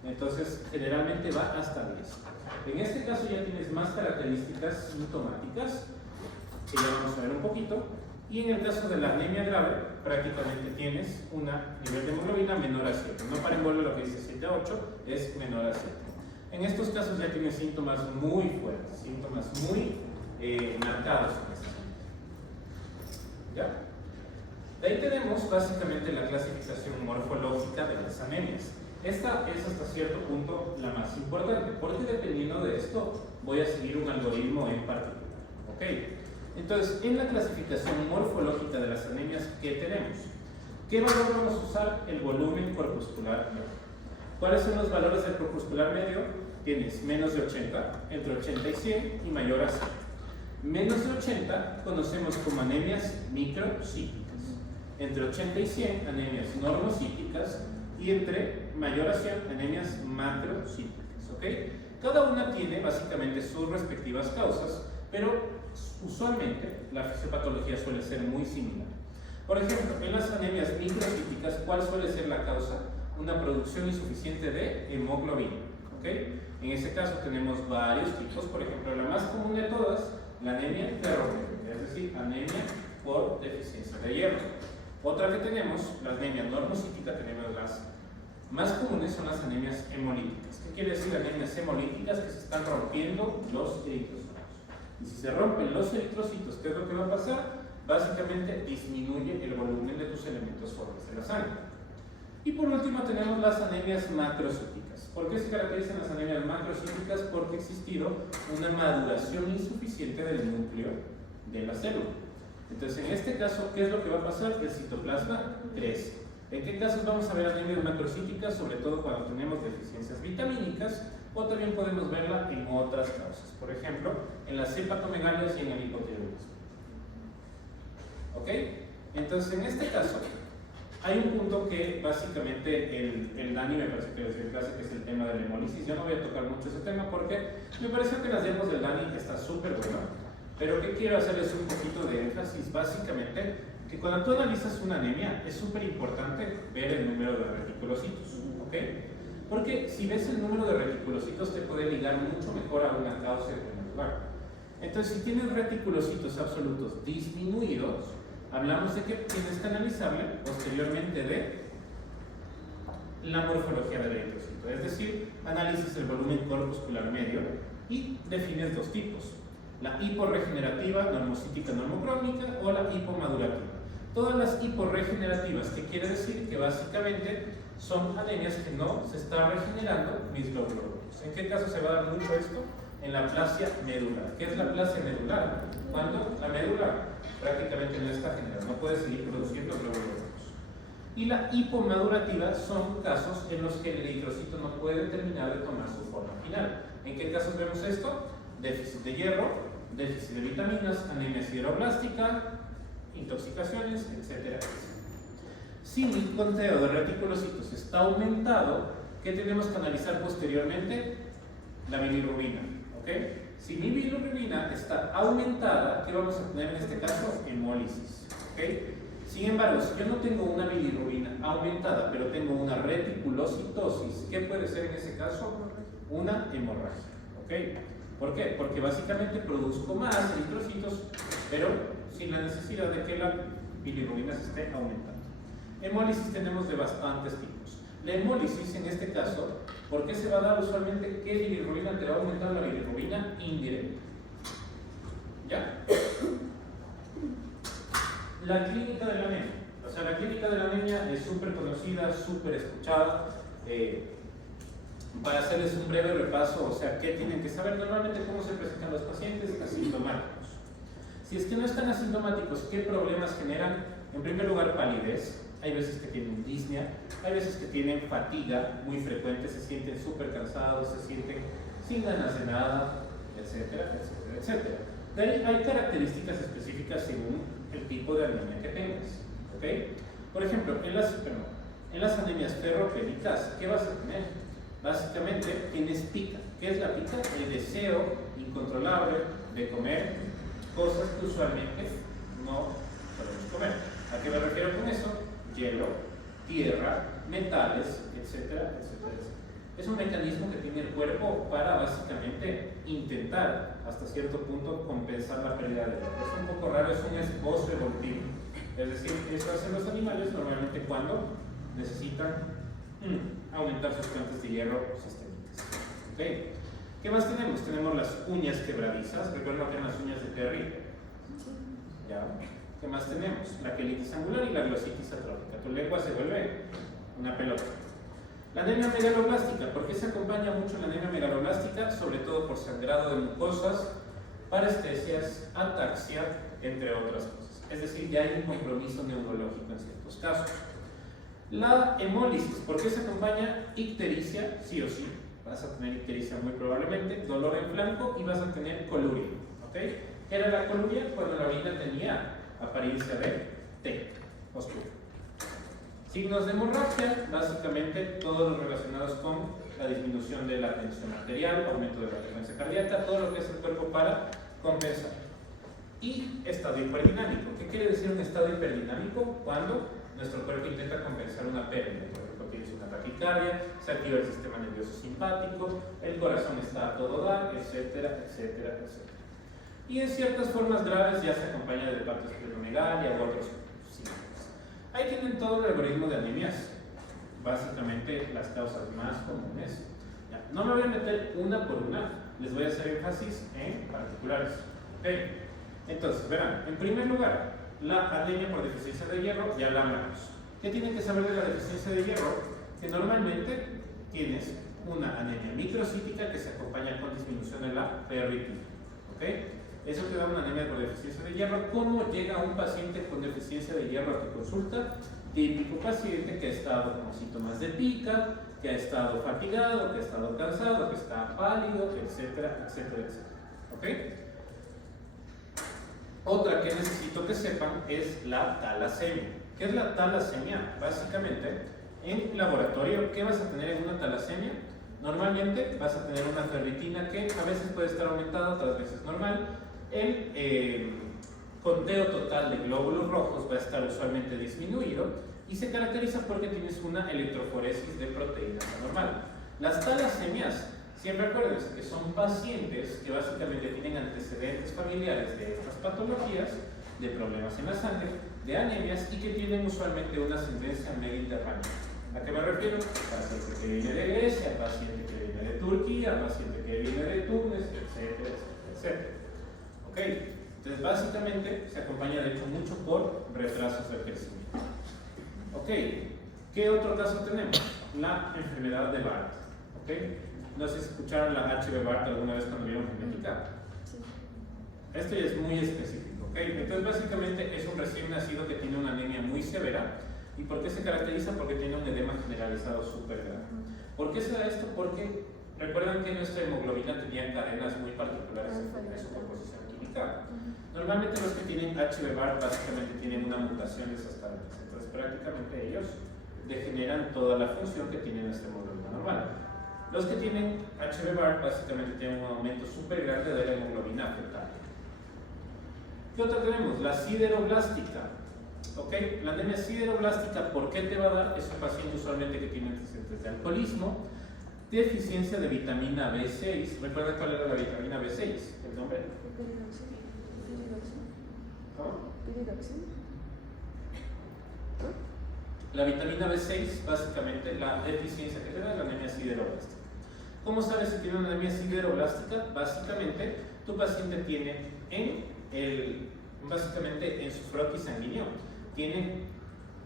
entonces generalmente va hasta 10. En este caso ya tienes más características sintomáticas, que ya vamos a ver un poquito. Y en el caso de la anemia grave, prácticamente tienes un nivel de hemoglobina menor a 7. No para envolver lo que dice 7 a 8, es menor a 7. En estos casos ya tienes síntomas muy fuertes, síntomas muy marcados. ¿Ya? De ahí tenemos básicamente la clasificación morfológica de las anemias. Esta es hasta cierto punto la más importante, porque dependiendo de esto voy a seguir un algoritmo en particular. ¿Ok? Entonces, en la clasificación morfológica de las anemias, ¿qué tenemos? ¿Qué valor vamos a usar? El volumen corpuscular medio. ¿Cuáles son los valores del corpuscular medio? Tienes menos de 80, entre 80 y 100 y mayor a 100. Menos de 80 conocemos como anemias microcíticas. Entre 80 y 100, anemias normocíticas. Y entre mayor a 100, anemias macrocíticas. ¿Ok? Cada una tiene básicamente sus respectivas causas, pero usualmente la fisiopatología suele ser muy similar. Por ejemplo, en las anemias microcíticas, ¿cuál suele ser la causa? Una producción insuficiente de hemoglobina. ¿Ok? En ese caso tenemos varios tipos. Por ejemplo, la más común de todas, la anemia ferropriática, es decir, anemia por deficiencia de hierro. Otra que tenemos, la anemia normocítica, tenemos las más comunes, son las anemias hemolíticas. ¿Qué quiere decir anemias hemolíticas? Que se están rompiendo los eritrocitos. Y si se rompen los eritrocitos, ¿qué es lo que va a pasar? Básicamente disminuye el volumen de tus elementos formes de la sangre. Y por último tenemos las anemias macrocíticas. ¿Por qué se caracterizan las anemias macrocíticas? Porque ha existido una maduración insuficiente del núcleo de la célula. Entonces, en este caso, ¿qué es lo que va a pasar? El citoplasma crece. ¿En qué casos vamos a ver anemias macrocíticas? Sobre todo cuando tenemos deficiencias vitamínicas, o también podemos verla en otras causas. Por ejemplo, en las hepatomegalias y en el hipotiroidismo. ¿Ok? Entonces, en este caso, hay un punto que básicamente el Dani me parece que les dio clase, que es el tema de la hemólisis. Yo no voy a tocar mucho ese tema porque me parece que las demos del Dani está súper bueno. Pero que quiero hacerles un poquito de énfasis, básicamente, que cuando tú analizas una anemia es súper importante ver el número de reticulocitos. ¿Ok? Porque si ves el número de reticulocitos te puede ligar mucho mejor a una causa en primer lugar. Entonces, si tienes reticulocitos absolutos disminuidos, hablamos de que tienes que analizarle posteriormente de la morfología del eritrocito. Es decir, analizas el volumen corpuscular medio y defines dos tipos: la hiporregenerativa, normocítica, normocrónica, o la hipomadurativa. Todas las hiporregenerativas, ¿qué quiere decir? Que básicamente son anemias que no se está regenerando mis glóbulos rojos. ¿En qué caso se va a dar mucho esto? En la aplasia medular. ¿Qué es la aplasia medular? Cuando la médula prácticamente no está generando, no puede seguir produciendo glóbulos rojos. Y la hipomadurativa son casos en los que el eritrocito no puede terminar de tomar su forma final. ¿En qué casos vemos esto? Déficit de hierro, déficit de vitaminas, anemia sideroblástica, intoxicaciones, etc. Si mi conteo de reticulocitos está aumentado, ¿qué tenemos que analizar posteriormente? La bilirrubina. ¿Okay? Si mi bilirrubina está aumentada, ¿qué vamos a tener en este caso? Hemólisis. ¿Okay? Sin embargo, si yo no tengo una bilirrubina aumentada, pero tengo una reticulocitosis, ¿qué puede ser en ese caso? Una hemorragia. ¿Okay? ¿Por qué? Porque básicamente produzco más eritrocitos, pero sin la necesidad de que la bilirrubina se esté aumentando. Hemólisis tenemos de bastantes tipos. La hemólisis, en este caso, ¿por qué se va a dar usualmente? ¿Qué bilirrubina te va a aumentar? La bilirrubina indirecta. ¿Ya? La clínica de la anemia. O sea, la clínica de la anemia es súper conocida, súper escuchada. Para hacerles un breve repaso, o sea, ¿qué tienen que saber? Normalmente, ¿cómo se presentan los pacientes? Asintomáticos. Si es que no están asintomáticos, ¿qué problemas generan? En primer lugar, palidez. Hay veces que tienen disnea, hay veces que tienen fatiga muy frecuente, se sienten súper cansados, se sienten sin ganas de nada, etcétera, etcétera, etcétera. De ahí hay características específicas según el tipo de anemia que tengas. ¿Okay? Por ejemplo, en las anemias ferropénicas, ¿qué vas a tener? Básicamente tienes pica. ¿Qué es la pica? El deseo incontrolable de comer cosas que usualmente no podemos comer. ¿A qué me refiero con eso? Hielo, tierra, metales, etcétera, etcétera, etcétera. Es un mecanismo que tiene el cuerpo para básicamente intentar hasta cierto punto compensar la pérdida de hierro. Es un poco raro, es un esbozo evolutivo. Es decir, eso hacen los animales normalmente cuando necesitan aumentar sus fuentes de hierro sistémicas. ¿Okay? ¿Qué más tenemos? Tenemos las uñas quebradizas. Recuerda que eran las uñas de Terry. ¿Ya? ¿Qué más tenemos? La quelitis angular y la glositis atrófica. Tu lengua se vuelve una pelota. La anemia megaloblástica. ¿Por qué se acompaña mucho la anemia megaloblástica? Sobre todo por sangrado de mucosas, parestesias, ataxia, entre otras cosas. Es decir, ya hay un compromiso neurológico en ciertos casos. La hemólisis. ¿Por qué se acompaña? Ictericia, sí o sí. Vas a tener ictericia muy probablemente, dolor en flanco y vas a tener coluria. ¿Okay? ¿Qué era la coluria? Cuando la orina tenía apariencia de té oscuro. Signos de hemorragia, básicamente todos los relacionados con la disminución de la tensión arterial, aumento de la frecuencia cardíaca, todo lo que es el cuerpo para compensar. Y estado hiperdinámico. ¿Qué quiere decir un estado hiperdinámico? Cuando nuestro cuerpo intenta compensar una pérdida. Por ejemplo, tienes una taquicardia, se activa el sistema nervioso simpático, el corazón está a todo dar, etcétera, etcétera, etcétera. Y en ciertas formas graves ya se acompaña de hepatosplenomegalia u otros síntomas. Ahí tienen todo el algoritmo de anemias, básicamente las causas más comunes. Ya, no me voy a meter una por una, les voy a hacer énfasis en particulares. Okay. Entonces, verán, en primer lugar, la anemia por deficiencia de hierro, ya la hablamos. ¿Qué tienen que saber de la deficiencia de hierro? Que normalmente tienes una anemia microcítica que se acompaña con disminución de la ferritina. ¿Okay? Eso te da una anemia por deficiencia de hierro. ¿Cómo llega un paciente con deficiencia de hierro a tu consulta? Típico paciente que ha estado con síntomas de pica, que ha estado fatigado, que ha estado cansado, que está pálido, etcétera, etcétera, etcétera. ¿Ok? Otra que necesito que sepan es la talasemia. ¿Qué es la talasemia? Básicamente, en laboratorio, ¿qué vas a tener en una talasemia? Normalmente vas a tener una ferritina que a veces puede estar aumentada, otras veces normal. El conteo total de glóbulos rojos va a estar usualmente disminuido y se caracteriza porque tienes una electroforesis de proteínas anormal. Las talasemias, siempre acuérdense que son pacientes que básicamente tienen antecedentes familiares de estas patologías, de problemas en la sangre, de anemias y que tienen usualmente una ascendencia mediterránea. ¿A qué me refiero? Paciente que viene de Grecia, paciente que viene de Turquía, paciente que viene de Túnez, etcétera, etcétera, etcétera. ¿Ok? Entonces, básicamente se acompaña de hecho mucho por retrasos del crecimiento. ¿Ok? ¿Qué otro caso tenemos? La enfermedad de Barth. ¿Ok? No sé si escucharon la HB Barth alguna vez cuando vieron genética. Sí. Esto ya es muy específico. ¿Ok? Entonces, básicamente es un recién nacido que tiene una anemia muy severa. ¿Y por qué se caracteriza? Porque tiene un edema generalizado súper grave. ¿Por qué se da esto? Porque recuerdan que nuestra hemoglobina tenía cadenas muy particulares en su composición química. Normalmente los que tienen HB Barth básicamente tienen una mutación de esas cadenas. Entonces prácticamente ellos degeneran toda la función que tiene nuestra hemoglobina normal. Los que tienen HB Barth básicamente tienen un aumento súper grande de la hemoglobina fetal. ¿Qué otra tenemos? La sideroblástica. ¿Ok? La anemia sideroblástica, ¿por qué te va a dar? Es un paciente usualmente que tiene antecedentes de alcoholismo, deficiencia de vitamina B6. ¿Recuerdan cuál era la vitamina B6? ¿El nombre? ¿Cómo? La vitamina B6, básicamente, la deficiencia que te da es la anemia sideroblástica. ¿Cómo sabes si tiene una anemia sideroblástica? Básicamente, tu paciente tiene básicamente en su frotis sanguíneo, tiene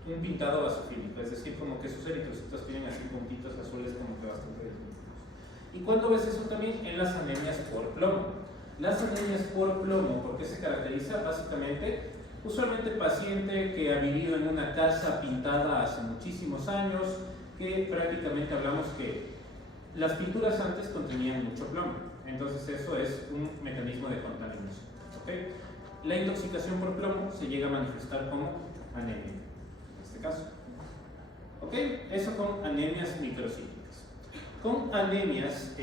un pintado basofílico, es decir, como que sus eritrocitos tienen así puntitos azules como que bastante definidos. ¿Y cuándo ves eso también? En las anemias por plomo. Las anemias por plomo, ¿por qué se caracteriza? Básicamente, usualmente paciente que ha vivido en una casa pintada hace muchísimos años, que prácticamente hablamos que las pinturas antes contenían mucho plomo, entonces eso es un mecanismo de contaminación. ¿Okay? La intoxicación por plomo se llega a manifestar como anemia, en este caso. ¿Ok? Eso con anemias microcíticas. Con anemias,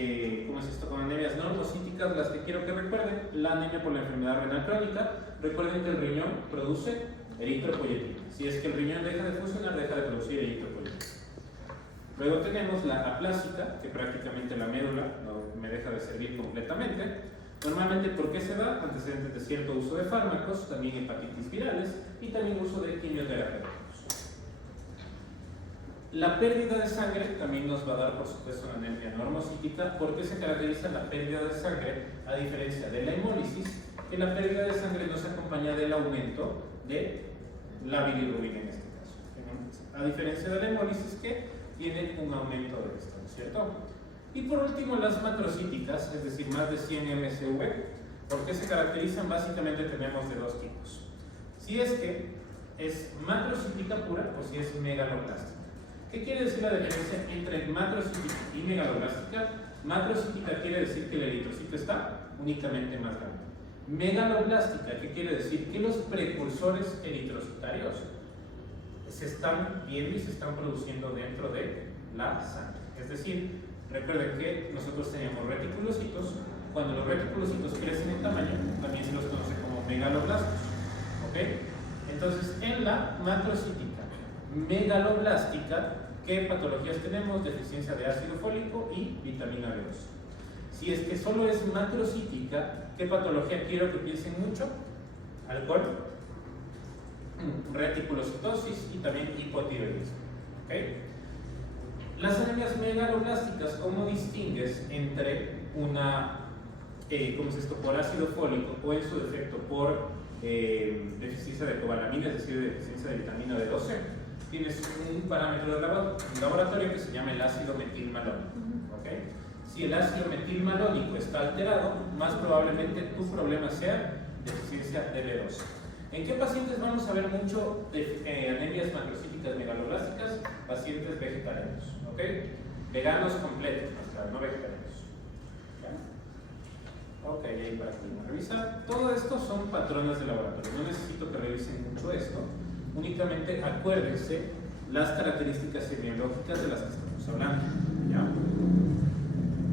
¿cómo es esto? Con anemias normocíticas, las que quiero que recuerden, la anemia por la enfermedad renal crónica. Recuerden que el riñón produce eritropoyetina. Si es que el riñón deja de funcionar, deja de producir eritropoyetina. Luego tenemos la aplásica, que prácticamente la médula no me deja de servir completamente. Normalmente, ¿por qué se da? Antecedentes de cierto uso de fármacos, también hepatitis virales y también uso de quimioterapia. La pérdida de sangre también nos va a dar, por supuesto, una anemia normocítica. ¿Por qué se caracteriza la pérdida de sangre? A diferencia de la hemólisis, que la pérdida de sangre no se acompaña del aumento de la bilirrubina en este caso. A diferencia de la hemólisis, que tiene un aumento de esta, ¿no es cierto? Y por último, las macrocíticas, es decir, más de 100 mSv. ¿Por qué se caracterizan? Básicamente tenemos de dos tipos. Si es que es macrocítica pura o si es megaloblástica. ¿Qué quiere decir la diferencia entre macrocítica y megaloblástica? Macrocítica quiere decir que el eritrocito está únicamente más grande. Megaloblástica, ¿qué quiere decir? Que los precursores eritrocitarios se están viendo y se están produciendo dentro de la sangre. Es decir, recuerden que nosotros teníamos reticulocitos. Cuando los reticulocitos crecen en tamaño, también se los conoce como megaloblastos. ¿Ok? Entonces, en la macrocítica megaloblástica, ¿qué patologías tenemos? Deficiencia de ácido fólico y vitamina B2. Si es que solo es macrocítica, ¿qué patología quiero que piensen mucho? Alcohol, reticulocitosis y también hipotiroidismo. ¿Okay? Las anemias megaloblásticas, ¿cómo distingues entre una, ¿cómo es esto? Por ácido fólico o en su defecto por deficiencia de cobalamina, es decir, deficiencia de vitamina B12? Tienes un parámetro de laboratorio que se llama el ácido metilmalónico. ¿Okay? Si el ácido metilmalónico está alterado, más probablemente tu problema sea deficiencia de B12. ¿En qué pacientes vamos a ver mucho anemias macrocíticas megaloblásticas? Pacientes vegetarianos, ¿ok? Veganos completos, no vegetarianos. ¿Ya? Ok, ahí para que lo revisar. Todo esto son patrones de laboratorio. No necesito que revisen mucho esto. Únicamente acuérdense las características semiológicas de las que estamos hablando. ¿Ya?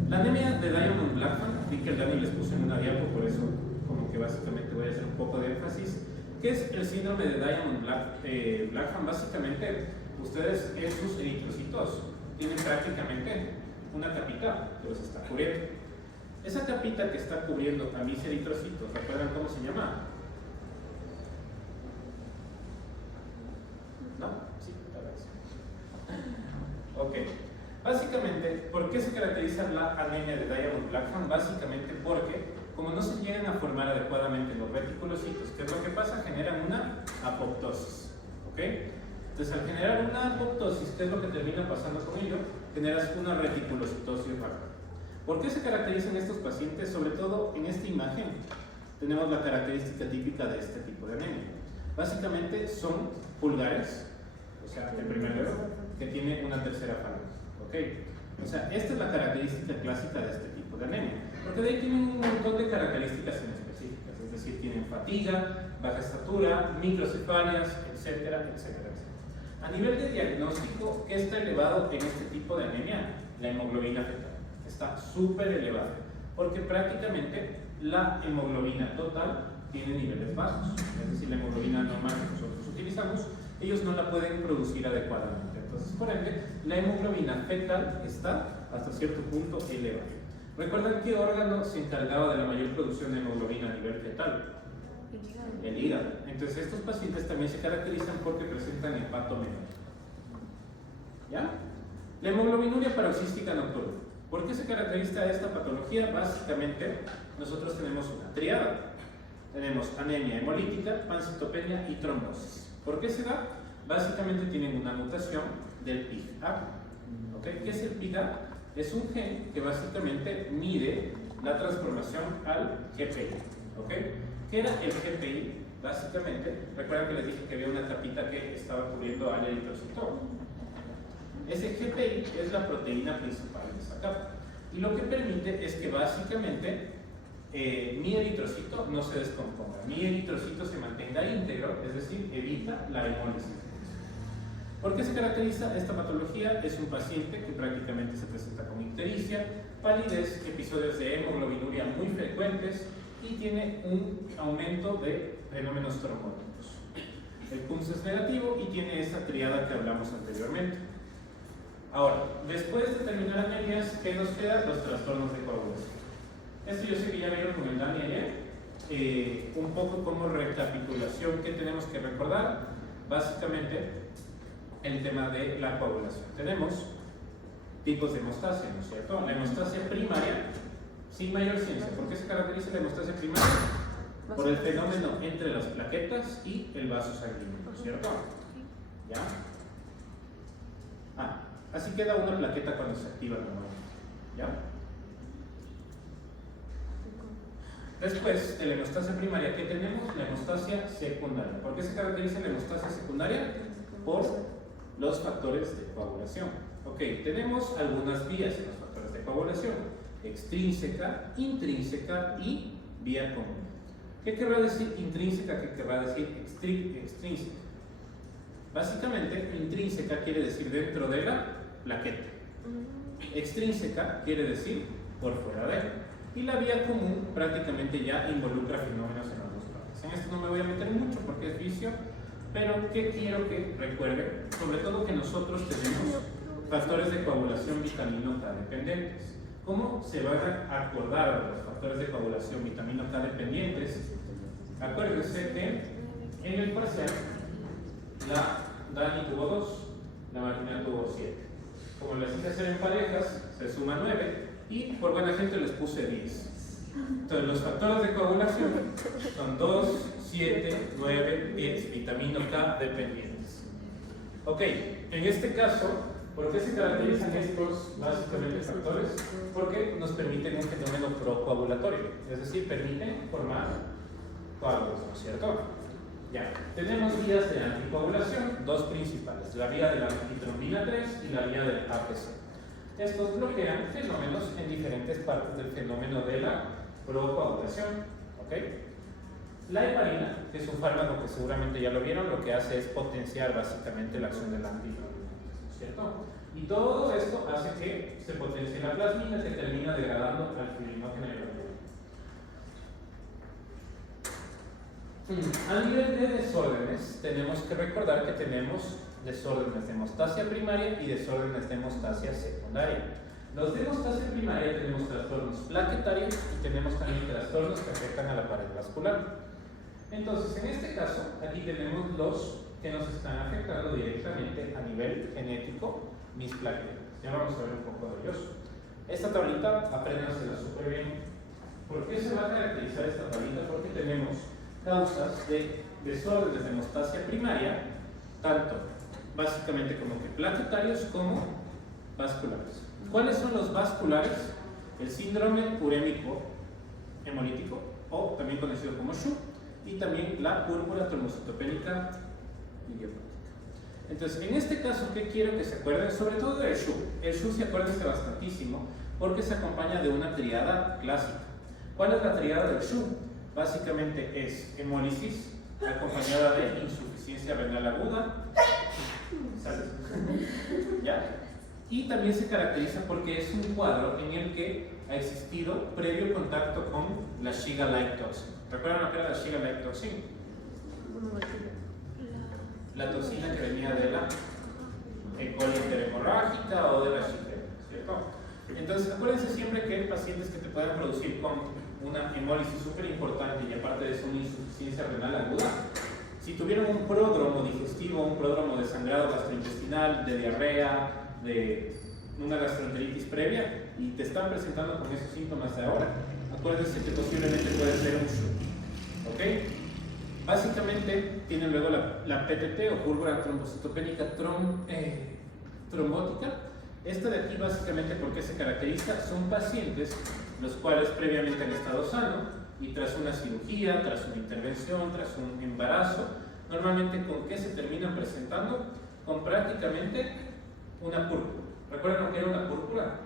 La anemia de Diamond-Blackfan, vi que el Dani les puse en una diapo, por eso como que básicamente voy a hacer un poco de énfasis. ¿Qué es el síndrome de Diamond-Blackfan? Básicamente, ustedes en sus eritrocitos tienen prácticamente una capita que los está cubriendo. Esa capita que está cubriendo a mis eritrocitos, ¿recuerdan cómo se llama? ¿No? Sí, tal vez. Ok. Básicamente, ¿por qué se caracteriza la anemia de Diamond-Blackfan? Básicamente porque, como no se llegan a formar adecuadamente los reticulocitos, ¿qué es lo que pasa? Generan una apoptosis. ¿Ok? Entonces, al generar una apoptosis, ¿qué es lo que termina pasando con ello? Generas una reticulocitosis rápida. ¿Por qué se caracterizan estos pacientes? Sobre todo en esta imagen, tenemos la característica típica de este tipo de anemia. Básicamente son pulgares, o sea, el primer dedo, que tiene una tercera falange. ¿Ok? O sea, esta es la característica clásica de este tipo de anemia. Porque de ahí tienen un montón de características específicas, es decir, tienen fatiga, baja estatura, microcefalias, etcétera, etcétera, etcétera. A nivel de diagnóstico, ¿qué está elevado en este tipo de anemia? La hemoglobina fetal. Está súper elevada, porque prácticamente la hemoglobina total tiene niveles bajos, es decir, la hemoglobina normal que nosotros utilizamos, ellos no la pueden producir adecuadamente. Entonces, por ende, la hemoglobina fetal está hasta cierto punto elevada. ¿Recuerdan qué órgano se encargaba de la mayor producción de hemoglobina a nivel fetal? El hígado. Entonces, estos pacientes también se caracterizan porque presentan hepatomegalia. ¿Ya? La hemoglobinuria paroxística nocturna. ¿Por qué se caracteriza esta patología? Básicamente, nosotros tenemos una triada. Tenemos anemia hemolítica, pancitopenia y trombosis. ¿Por qué se da? Básicamente tienen una mutación del PIK-A. ¿Okay? ¿Qué es el PIK-A? Es un gen que básicamente mide la transformación al GPI. ¿Okay? ¿Qué era el GPI? Básicamente, recuerdan que les dije que había una tapita que estaba cubriendo al eritrocito. Ese GPI es la proteína principal de esa capa. Y lo que permite es que básicamente mi eritrocito no se descomponga, mi eritrocito se mantenga íntegro, es decir, evita la hemólisis. ¿Por qué se caracteriza esta patología? Es un paciente que prácticamente se presenta con ictericia, palidez, episodios de hemoglobinuria muy frecuentes y tiene un aumento de fenómenos trombóticos. El PUMS es negativo y tiene esa triada que hablamos anteriormente. Ahora, después de terminar anemias, ¿qué nos queda? Los trastornos de coagulación. Esto yo sé que ya vieron con el Dani ayer, un poco como recapitulación que tenemos que recordar, básicamente el tema de la coagulación. Tenemos tipos de hemostasia, ¿no es cierto? La hemostasia primaria, sin mayor ciencia. ¿Por qué se caracteriza la hemostasia primaria? Por el fenómeno entre las plaquetas y el vaso sanguíneo, ¿no es cierto? ¿Ya? Así queda una plaqueta cuando se activa normalmente. ¿Ya? Después de la hemostasia primaria, ¿qué tenemos? La hemostasia secundaria. ¿Por qué se caracteriza la hemostasia secundaria? Por los factores de coagulación. Ok, tenemos algunas vías en los factores de coagulación: extrínseca, intrínseca y vía común. ¿Qué querrá decir intrínseca? ¿Qué querrá decir extrínseca? Básicamente, intrínseca quiere decir dentro de la plaqueta. Extrínseca quiere decir por fuera de ella. Y la vía común prácticamente ya involucra fenómenos en ambos partes. En esto no me voy a meter mucho porque es vicio, pero ¿qué quiero que recuerden? Sobre todo que nosotros tenemos factores de coagulación vitamina K dependientes. ¿Cómo se van a acordar de los factores de coagulación vitamina K dependientes? Acuérdense que en el parcial la Dani tuvo 2, la Martina tuvo 7. Como les hice hacer en parejas, se suma 9 y por buena gente les puse 10. Entonces los factores de coagulación son 2, 7, 9, 10, vitamina K dependientes. Ok, en este caso, ¿por qué se caracterizan estos básicamente factores? Porque nos permiten un fenómeno procoagulatorio, es decir, permiten formar coágulos, ¿no es cierto? Ya, tenemos vías de anticoagulación, dos principales, la vía de la antitrombina 3 y la vía del APC. Estos bloquean fenómenos en diferentes partes del fenómeno de la procoagulación. ¿Okay? La heparina, que es un fármaco que seguramente ya lo vieron, lo que hace es potenciar básicamente la acción de la antitrombina, ¿cierto? Y todo esto hace que se potencie la plasmina que termina degradando al fibrinogen y la A nivel de desórdenes, tenemos que recordar que tenemos desórdenes de hemostasia primaria y desórdenes de hemostasia secundaria. Los de hemostasia primaria tenemos trastornos plaquetarios y tenemos también trastornos que afectan a la pared vascular. Entonces, en este caso, aquí tenemos los que nos están afectando directamente a nivel genético, mis plaquetas. Ya vamos a ver un poco de ellos. Esta tablita, apréndansela súper bien. ¿Por qué se va a caracterizar esta tablita? Porque tenemos causas de desórdenes de hemostasia primaria, tanto básicamente como que plaquetarios como vasculares. ¿Cuáles son los vasculares? El síndrome urémico hemolítico, o también conocido como SHU, y también la púrpura trombocitopénica idiopática. Entonces, en este caso, ¿qué quiero que se acuerden? Sobre todo del SHU. El SHU se acuérdense bastantísimo porque se acompaña de una triada clásica. ¿Cuál es la triada del SHU? Básicamente es hemólisis acompañada de insuficiencia renal aguda. ¿Ya? Y también se caracteriza porque es un cuadro en el que ha existido previo contacto con la Shiga-like toxin. ¿Recuerdan lo que era la Shiga-like toxin? La toxina que venía de la E. coli interhemorrágica o de la Shiga, ¿cierto? Entonces, acuérdense siempre que hay pacientes que te pueden producir con una hemólisis súper importante y aparte de eso una insuficiencia renal aguda, Si tuvieron un pródromo digestivo, un pródromo de sangrado gastrointestinal, de diarrea, de una gastroenteritis previa, y te están presentando con esos síntomas de ahora, acuérdense que posiblemente puede ser un shock. ¿Ok? Básicamente tienen luego la PTT o púrpura trombocitopénica trombótica. Esta de aquí básicamente, ¿por qué se caracteriza? Son pacientes los cuales previamente han estado sanos y tras una cirugía, tras una intervención, tras un embarazo, normalmente ¿con qué se terminan presentando? Con prácticamente una púrpura. ¿Recuerdan lo que era una púrpura?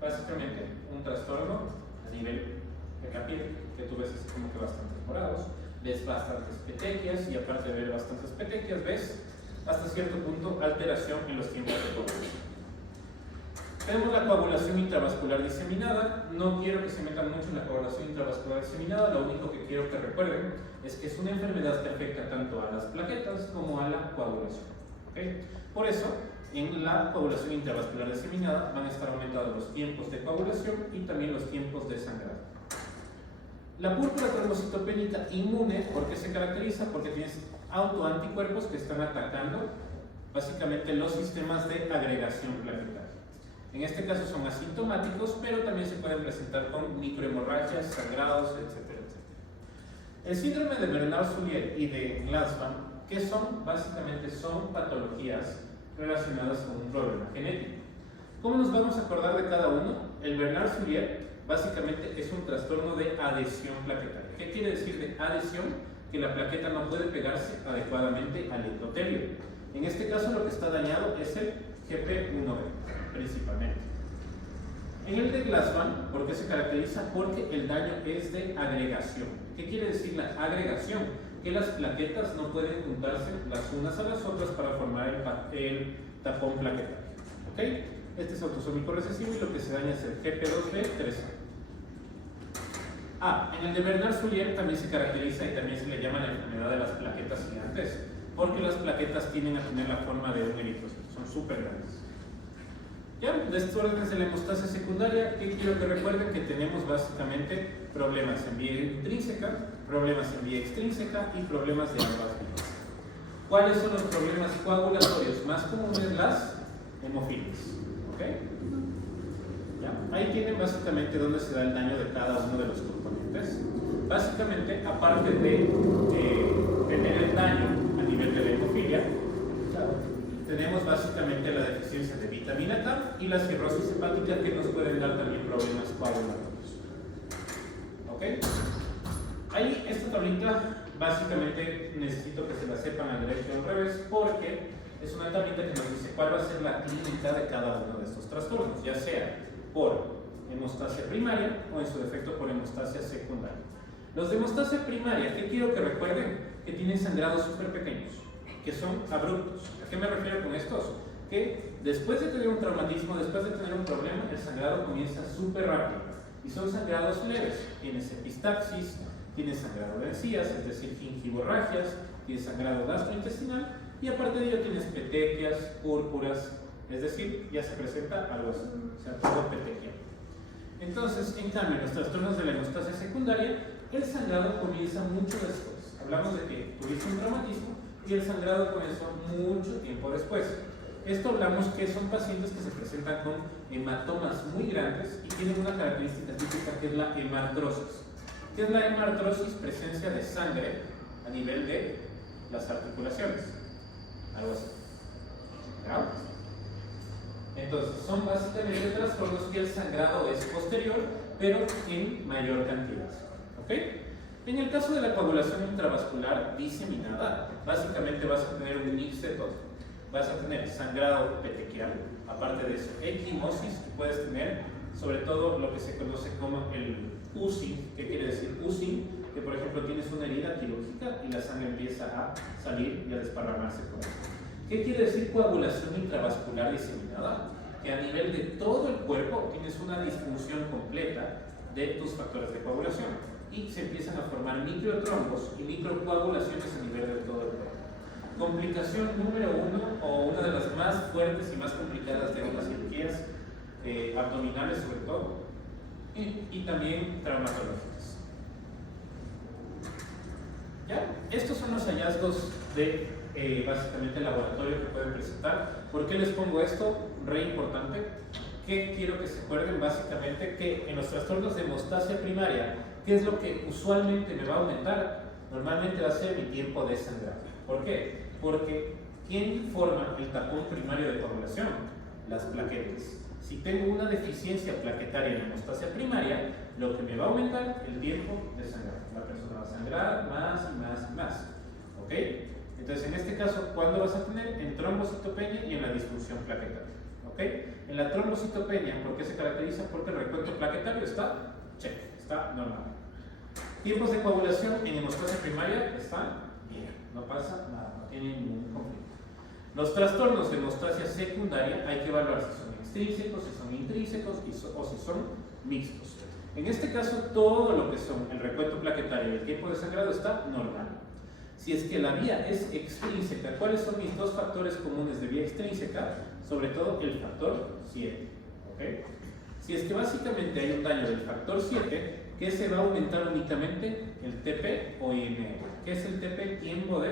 Básicamente un trastorno a nivel de la piel, que tú ves así como que bastantes morados, ves bastantes petequias, y aparte de ver bastantes petequias, ves hasta cierto punto alteración en los tiempos de coagulación. Tenemos la coagulación intravascular diseminada. No quiero que se metan mucho en la coagulación intravascular diseminada, lo único que quiero que recuerden es que es una enfermedad que afecta tanto a las plaquetas como a la coagulación. ¿Okay? Por eso, en la coagulación intravascular diseminada van a estar aumentados los tiempos de coagulación y también los tiempos de sangrado. La púrpura trombocitopénica inmune, ¿por qué se caracteriza? Porque tienes autoanticuerpos que están atacando básicamente los sistemas de agregación plaquetaria. En este caso son asintomáticos, pero también se pueden presentar con microhemorragias, sangrados, etcétera, etcétera. El síndrome de Bernard-Soulier y de Glasman, ¿qué son? Básicamente son patologías relacionadas con un problema genético. ¿Cómo nos vamos a acordar de cada uno? El Bernard-Soulier básicamente es un trastorno de adhesión plaquetaria. ¿Qué quiere decir de adhesión? Que la plaqueta no puede pegarse adecuadamente al endotelio. En este caso lo que está dañado es el GP1B, principalmente. En el de Glasman, ¿por qué se caracteriza? Porque el daño es de agregación. ¿Qué quiere decir la agregación? Que las plaquetas no pueden juntarse las unas a las otras para formar el tapón plaquetario. ¿Ok? Este es autosómico recesivo y lo que se daña es el GP2B3A. En el de Bernard-Soulier también se caracteriza y también se le llama la enfermedad de las plaquetas gigantes, porque las plaquetas tienden a tener la forma de un eritrocito, son súper grandes. Ya, desórdenes de la hemostasia secundaria, ¿qué quiero que recuerden? Que tenemos básicamente problemas en vía intrínseca, problemas en vía extrínseca y problemas de ambas vías. ¿Cuáles son los problemas coagulatorios más comunes? Las hemofilias. ¿Ok? ¿Ya? Ahí tienen básicamente dónde se da el daño de cada uno de los componentes. Básicamente, aparte de tener el daño a nivel de la hemofilia, tenemos básicamente la deficiencia de vitamina K y la cirrosis hepática, que nos pueden dar también problemas coagulatorios. ¿Ok? Ahí esta tablita básicamente necesito que se la sepan al derecho y al revés, porque es una tablita que nos dice cuál va a ser la clínica de cada uno de estos trastornos, ya sea por hemostasia primaria o en su defecto por hemostasia secundaria. Los de hemostasia primaria, ¿qué quiero que recuerden? Que tienen sangrados súper pequeños, que son abruptos. ¿A qué me refiero con estos? Que después de tener un traumatismo, después de tener un problema, el sangrado comienza súper rápido. Y son sangrados leves. Tienes epistaxis, tienes sangrado de encías, es decir, gingivorragias, tienes sangrado gastrointestinal, y aparte de ello tienes petequias, púrpuras, es decir, ya se presenta algo así, o sea, todo petequia. Entonces, en cambio, en los trastornos de la hemostasia secundaria, el sangrado comienza mucho después. Hablamos de que tuviste un traumatismo y el sangrado comenzó mucho tiempo después. Esto hablamos que son pacientes que se presentan con hematomas muy grandes y tienen una característica típica que es la hemartrosis. ¿Qué es la hemartrosis? Presencia de sangre a nivel de las articulaciones. Algo así. ¿Claro? Entonces, son básicamente trastornos que el sangrado es posterior, pero en mayor cantidad. ¿Ok? En el caso de la coagulación intravascular diseminada, básicamente vas a tener un mix de todo. Vas a tener sangrado petequial, aparte de eso, equimosis, que puedes tener sobre todo lo que se conoce como el UCI. ¿Qué quiere decir UCI? Que por ejemplo tienes una herida quirúrgica y la sangre empieza a salir y a desparramarse por ahí. ¿Qué quiere decir coagulación intravascular diseminada? Que a nivel de todo el cuerpo tienes una disfunción completa de tus factores de coagulación y se empiezan a formar microtrombos y microcoagulaciones a nivel de todo el cuerpo. Complicación número 1, o una de las más fuertes y más complicadas de las cirugías abdominales sobre todo, y también traumatológicas. ¿Ya? Estos son los hallazgos de básicamente el laboratorio que pueden presentar. ¿Por qué les pongo esto? Re importante. Que quiero que se acuerden básicamente que en los trastornos de hemostasia primaria, ¿qué es lo que usualmente me va a aumentar? Normalmente va a ser mi tiempo de sangrado. ¿Por qué? Porque ¿quién forma el tapón primario de coagulación? Las plaquetas. Si tengo una deficiencia plaquetaria en hemostasia primaria, lo que me va a aumentar el tiempo de sangrado. La persona va a sangrar más y más y más. ¿Ok? Entonces, en este caso, ¿cuándo vas a tener? En trombocitopenia y en la disfunción plaquetaria. ¿Ok? En la trombocitopenia, ¿por qué se caracteriza? Porque el recuento plaquetario está check, está normal. Tiempos de coagulación en hemostasia primaria están bien, no pasa nada, no tiene ningún conflicto. Los trastornos de hemostasia secundaria hay que evaluar si son extrínsecos, si son intrínsecos o si son mixtos. En este caso, todo lo que son el recuento plaquetario y el tiempo de sangrado está normal. Si es que la vía es extrínseca, ¿cuáles son mis dos factores comunes de vía extrínseca? Sobre todo el factor 7. ¿Okay? Si es que básicamente hay un daño del factor 7, ¿qué se va a aumentar únicamente? El TP o INR. ¿Qué es el TP? Tiempo de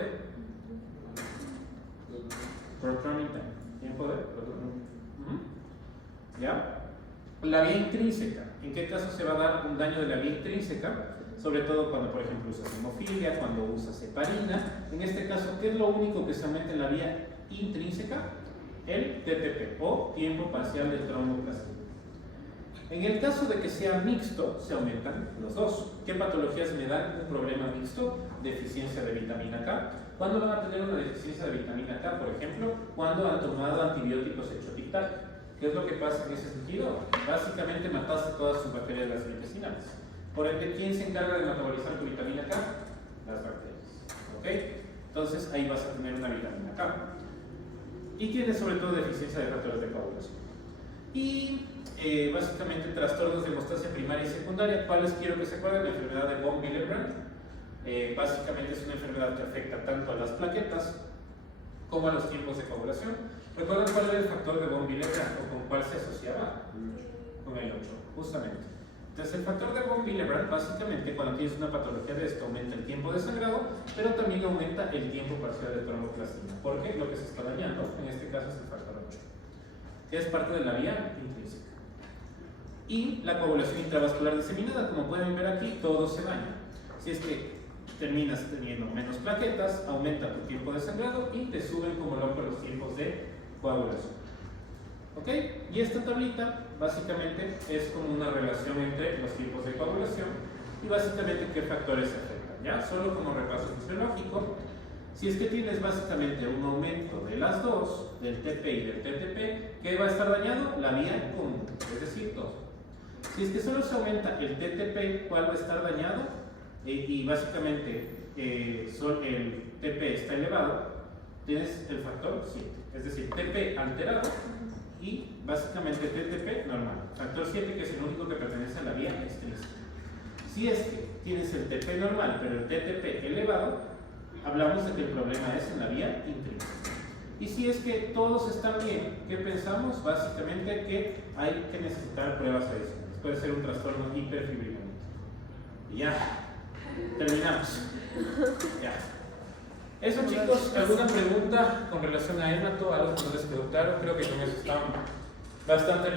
proton time. Tiempo de proton. ¿Ya? La vía intrínseca. ¿En qué caso se va a dar un daño de la vía intrínseca? Sobre todo cuando, por ejemplo, usas hemofilia, cuando usas heparina. En este caso, ¿qué es lo único que se aumenta en la vía intrínseca? El TTP o tiempo parcial del tromboplastina. En el caso de que sea mixto, se aumentan los dos. ¿Qué patologías me dan un problema mixto? Deficiencia de vitamina K. ¿Cuándo van a tener una deficiencia de vitamina K? Por ejemplo, cuando han tomado antibióticos hechotic-tal. ¿Qué es lo que pasa en ese sentido? Básicamente mataste todas sus bacterias las intestinales. Por ende, ¿quién se encarga de metabolizar tu vitamina K? Las bacterias. ¿Ok? Entonces, ahí vas a tener una vitamina K. Y tienes sobre todo deficiencia de factores de coagulación. Y básicamente trastornos de hemostasia primaria y secundaria. ¿Cuáles quiero que se acuerden? La enfermedad de von Willebrand. Básicamente es una enfermedad que afecta tanto a las plaquetas como a los tiempos de coagulación. ¿Recuerdan cuál era el factor de von Willebrand o con cuál se asociaba? Con el 8, justamente. Entonces, el factor de von Willebrand, básicamente, cuando tienes una patología de esto, aumenta el tiempo de sangrado, pero también aumenta el tiempo parcial de tromboplastina. Porque lo que se está dañando, en este caso, es el factor 8, que es parte de la vía intrínseca. Y la coagulación intravascular diseminada, como pueden ver aquí, todo se daña. Si es que terminas teniendo menos plaquetas, aumenta tu tiempo de sangrado y te suben como loco los tiempos de coagulación. ¿Ok? Y esta tablita básicamente es como una relación entre los tiempos de coagulación y básicamente qué factores se afectan. ¿Ya? Solo como repaso fisiológico, si es que tienes básicamente un aumento de las dos, del TP y del TTP, ¿qué va a estar dañado? La vía común, es decir, todo. Si es que solo se aumenta el TTP, ¿cuál va a estar dañado? Y básicamente el TP está elevado, tienes el factor 7, es decir, TP alterado y básicamente TTP normal. Factor 7 que es el único que pertenece a la vía extrínseca. Si es que tienes el TP normal pero el TTP elevado, hablamos de que el problema es en la vía intrínseca. Y si es que todos están bien, ¿qué pensamos? Básicamente que hay que necesitar pruebas adicionales. Puede ser un trastorno hiperfibrinomítico. Y ya, terminamos. Ya. Eso, chicos, ¿alguna pregunta con relación a hemato? ¿Algo que no les quedó claro? Creo que con eso están bastante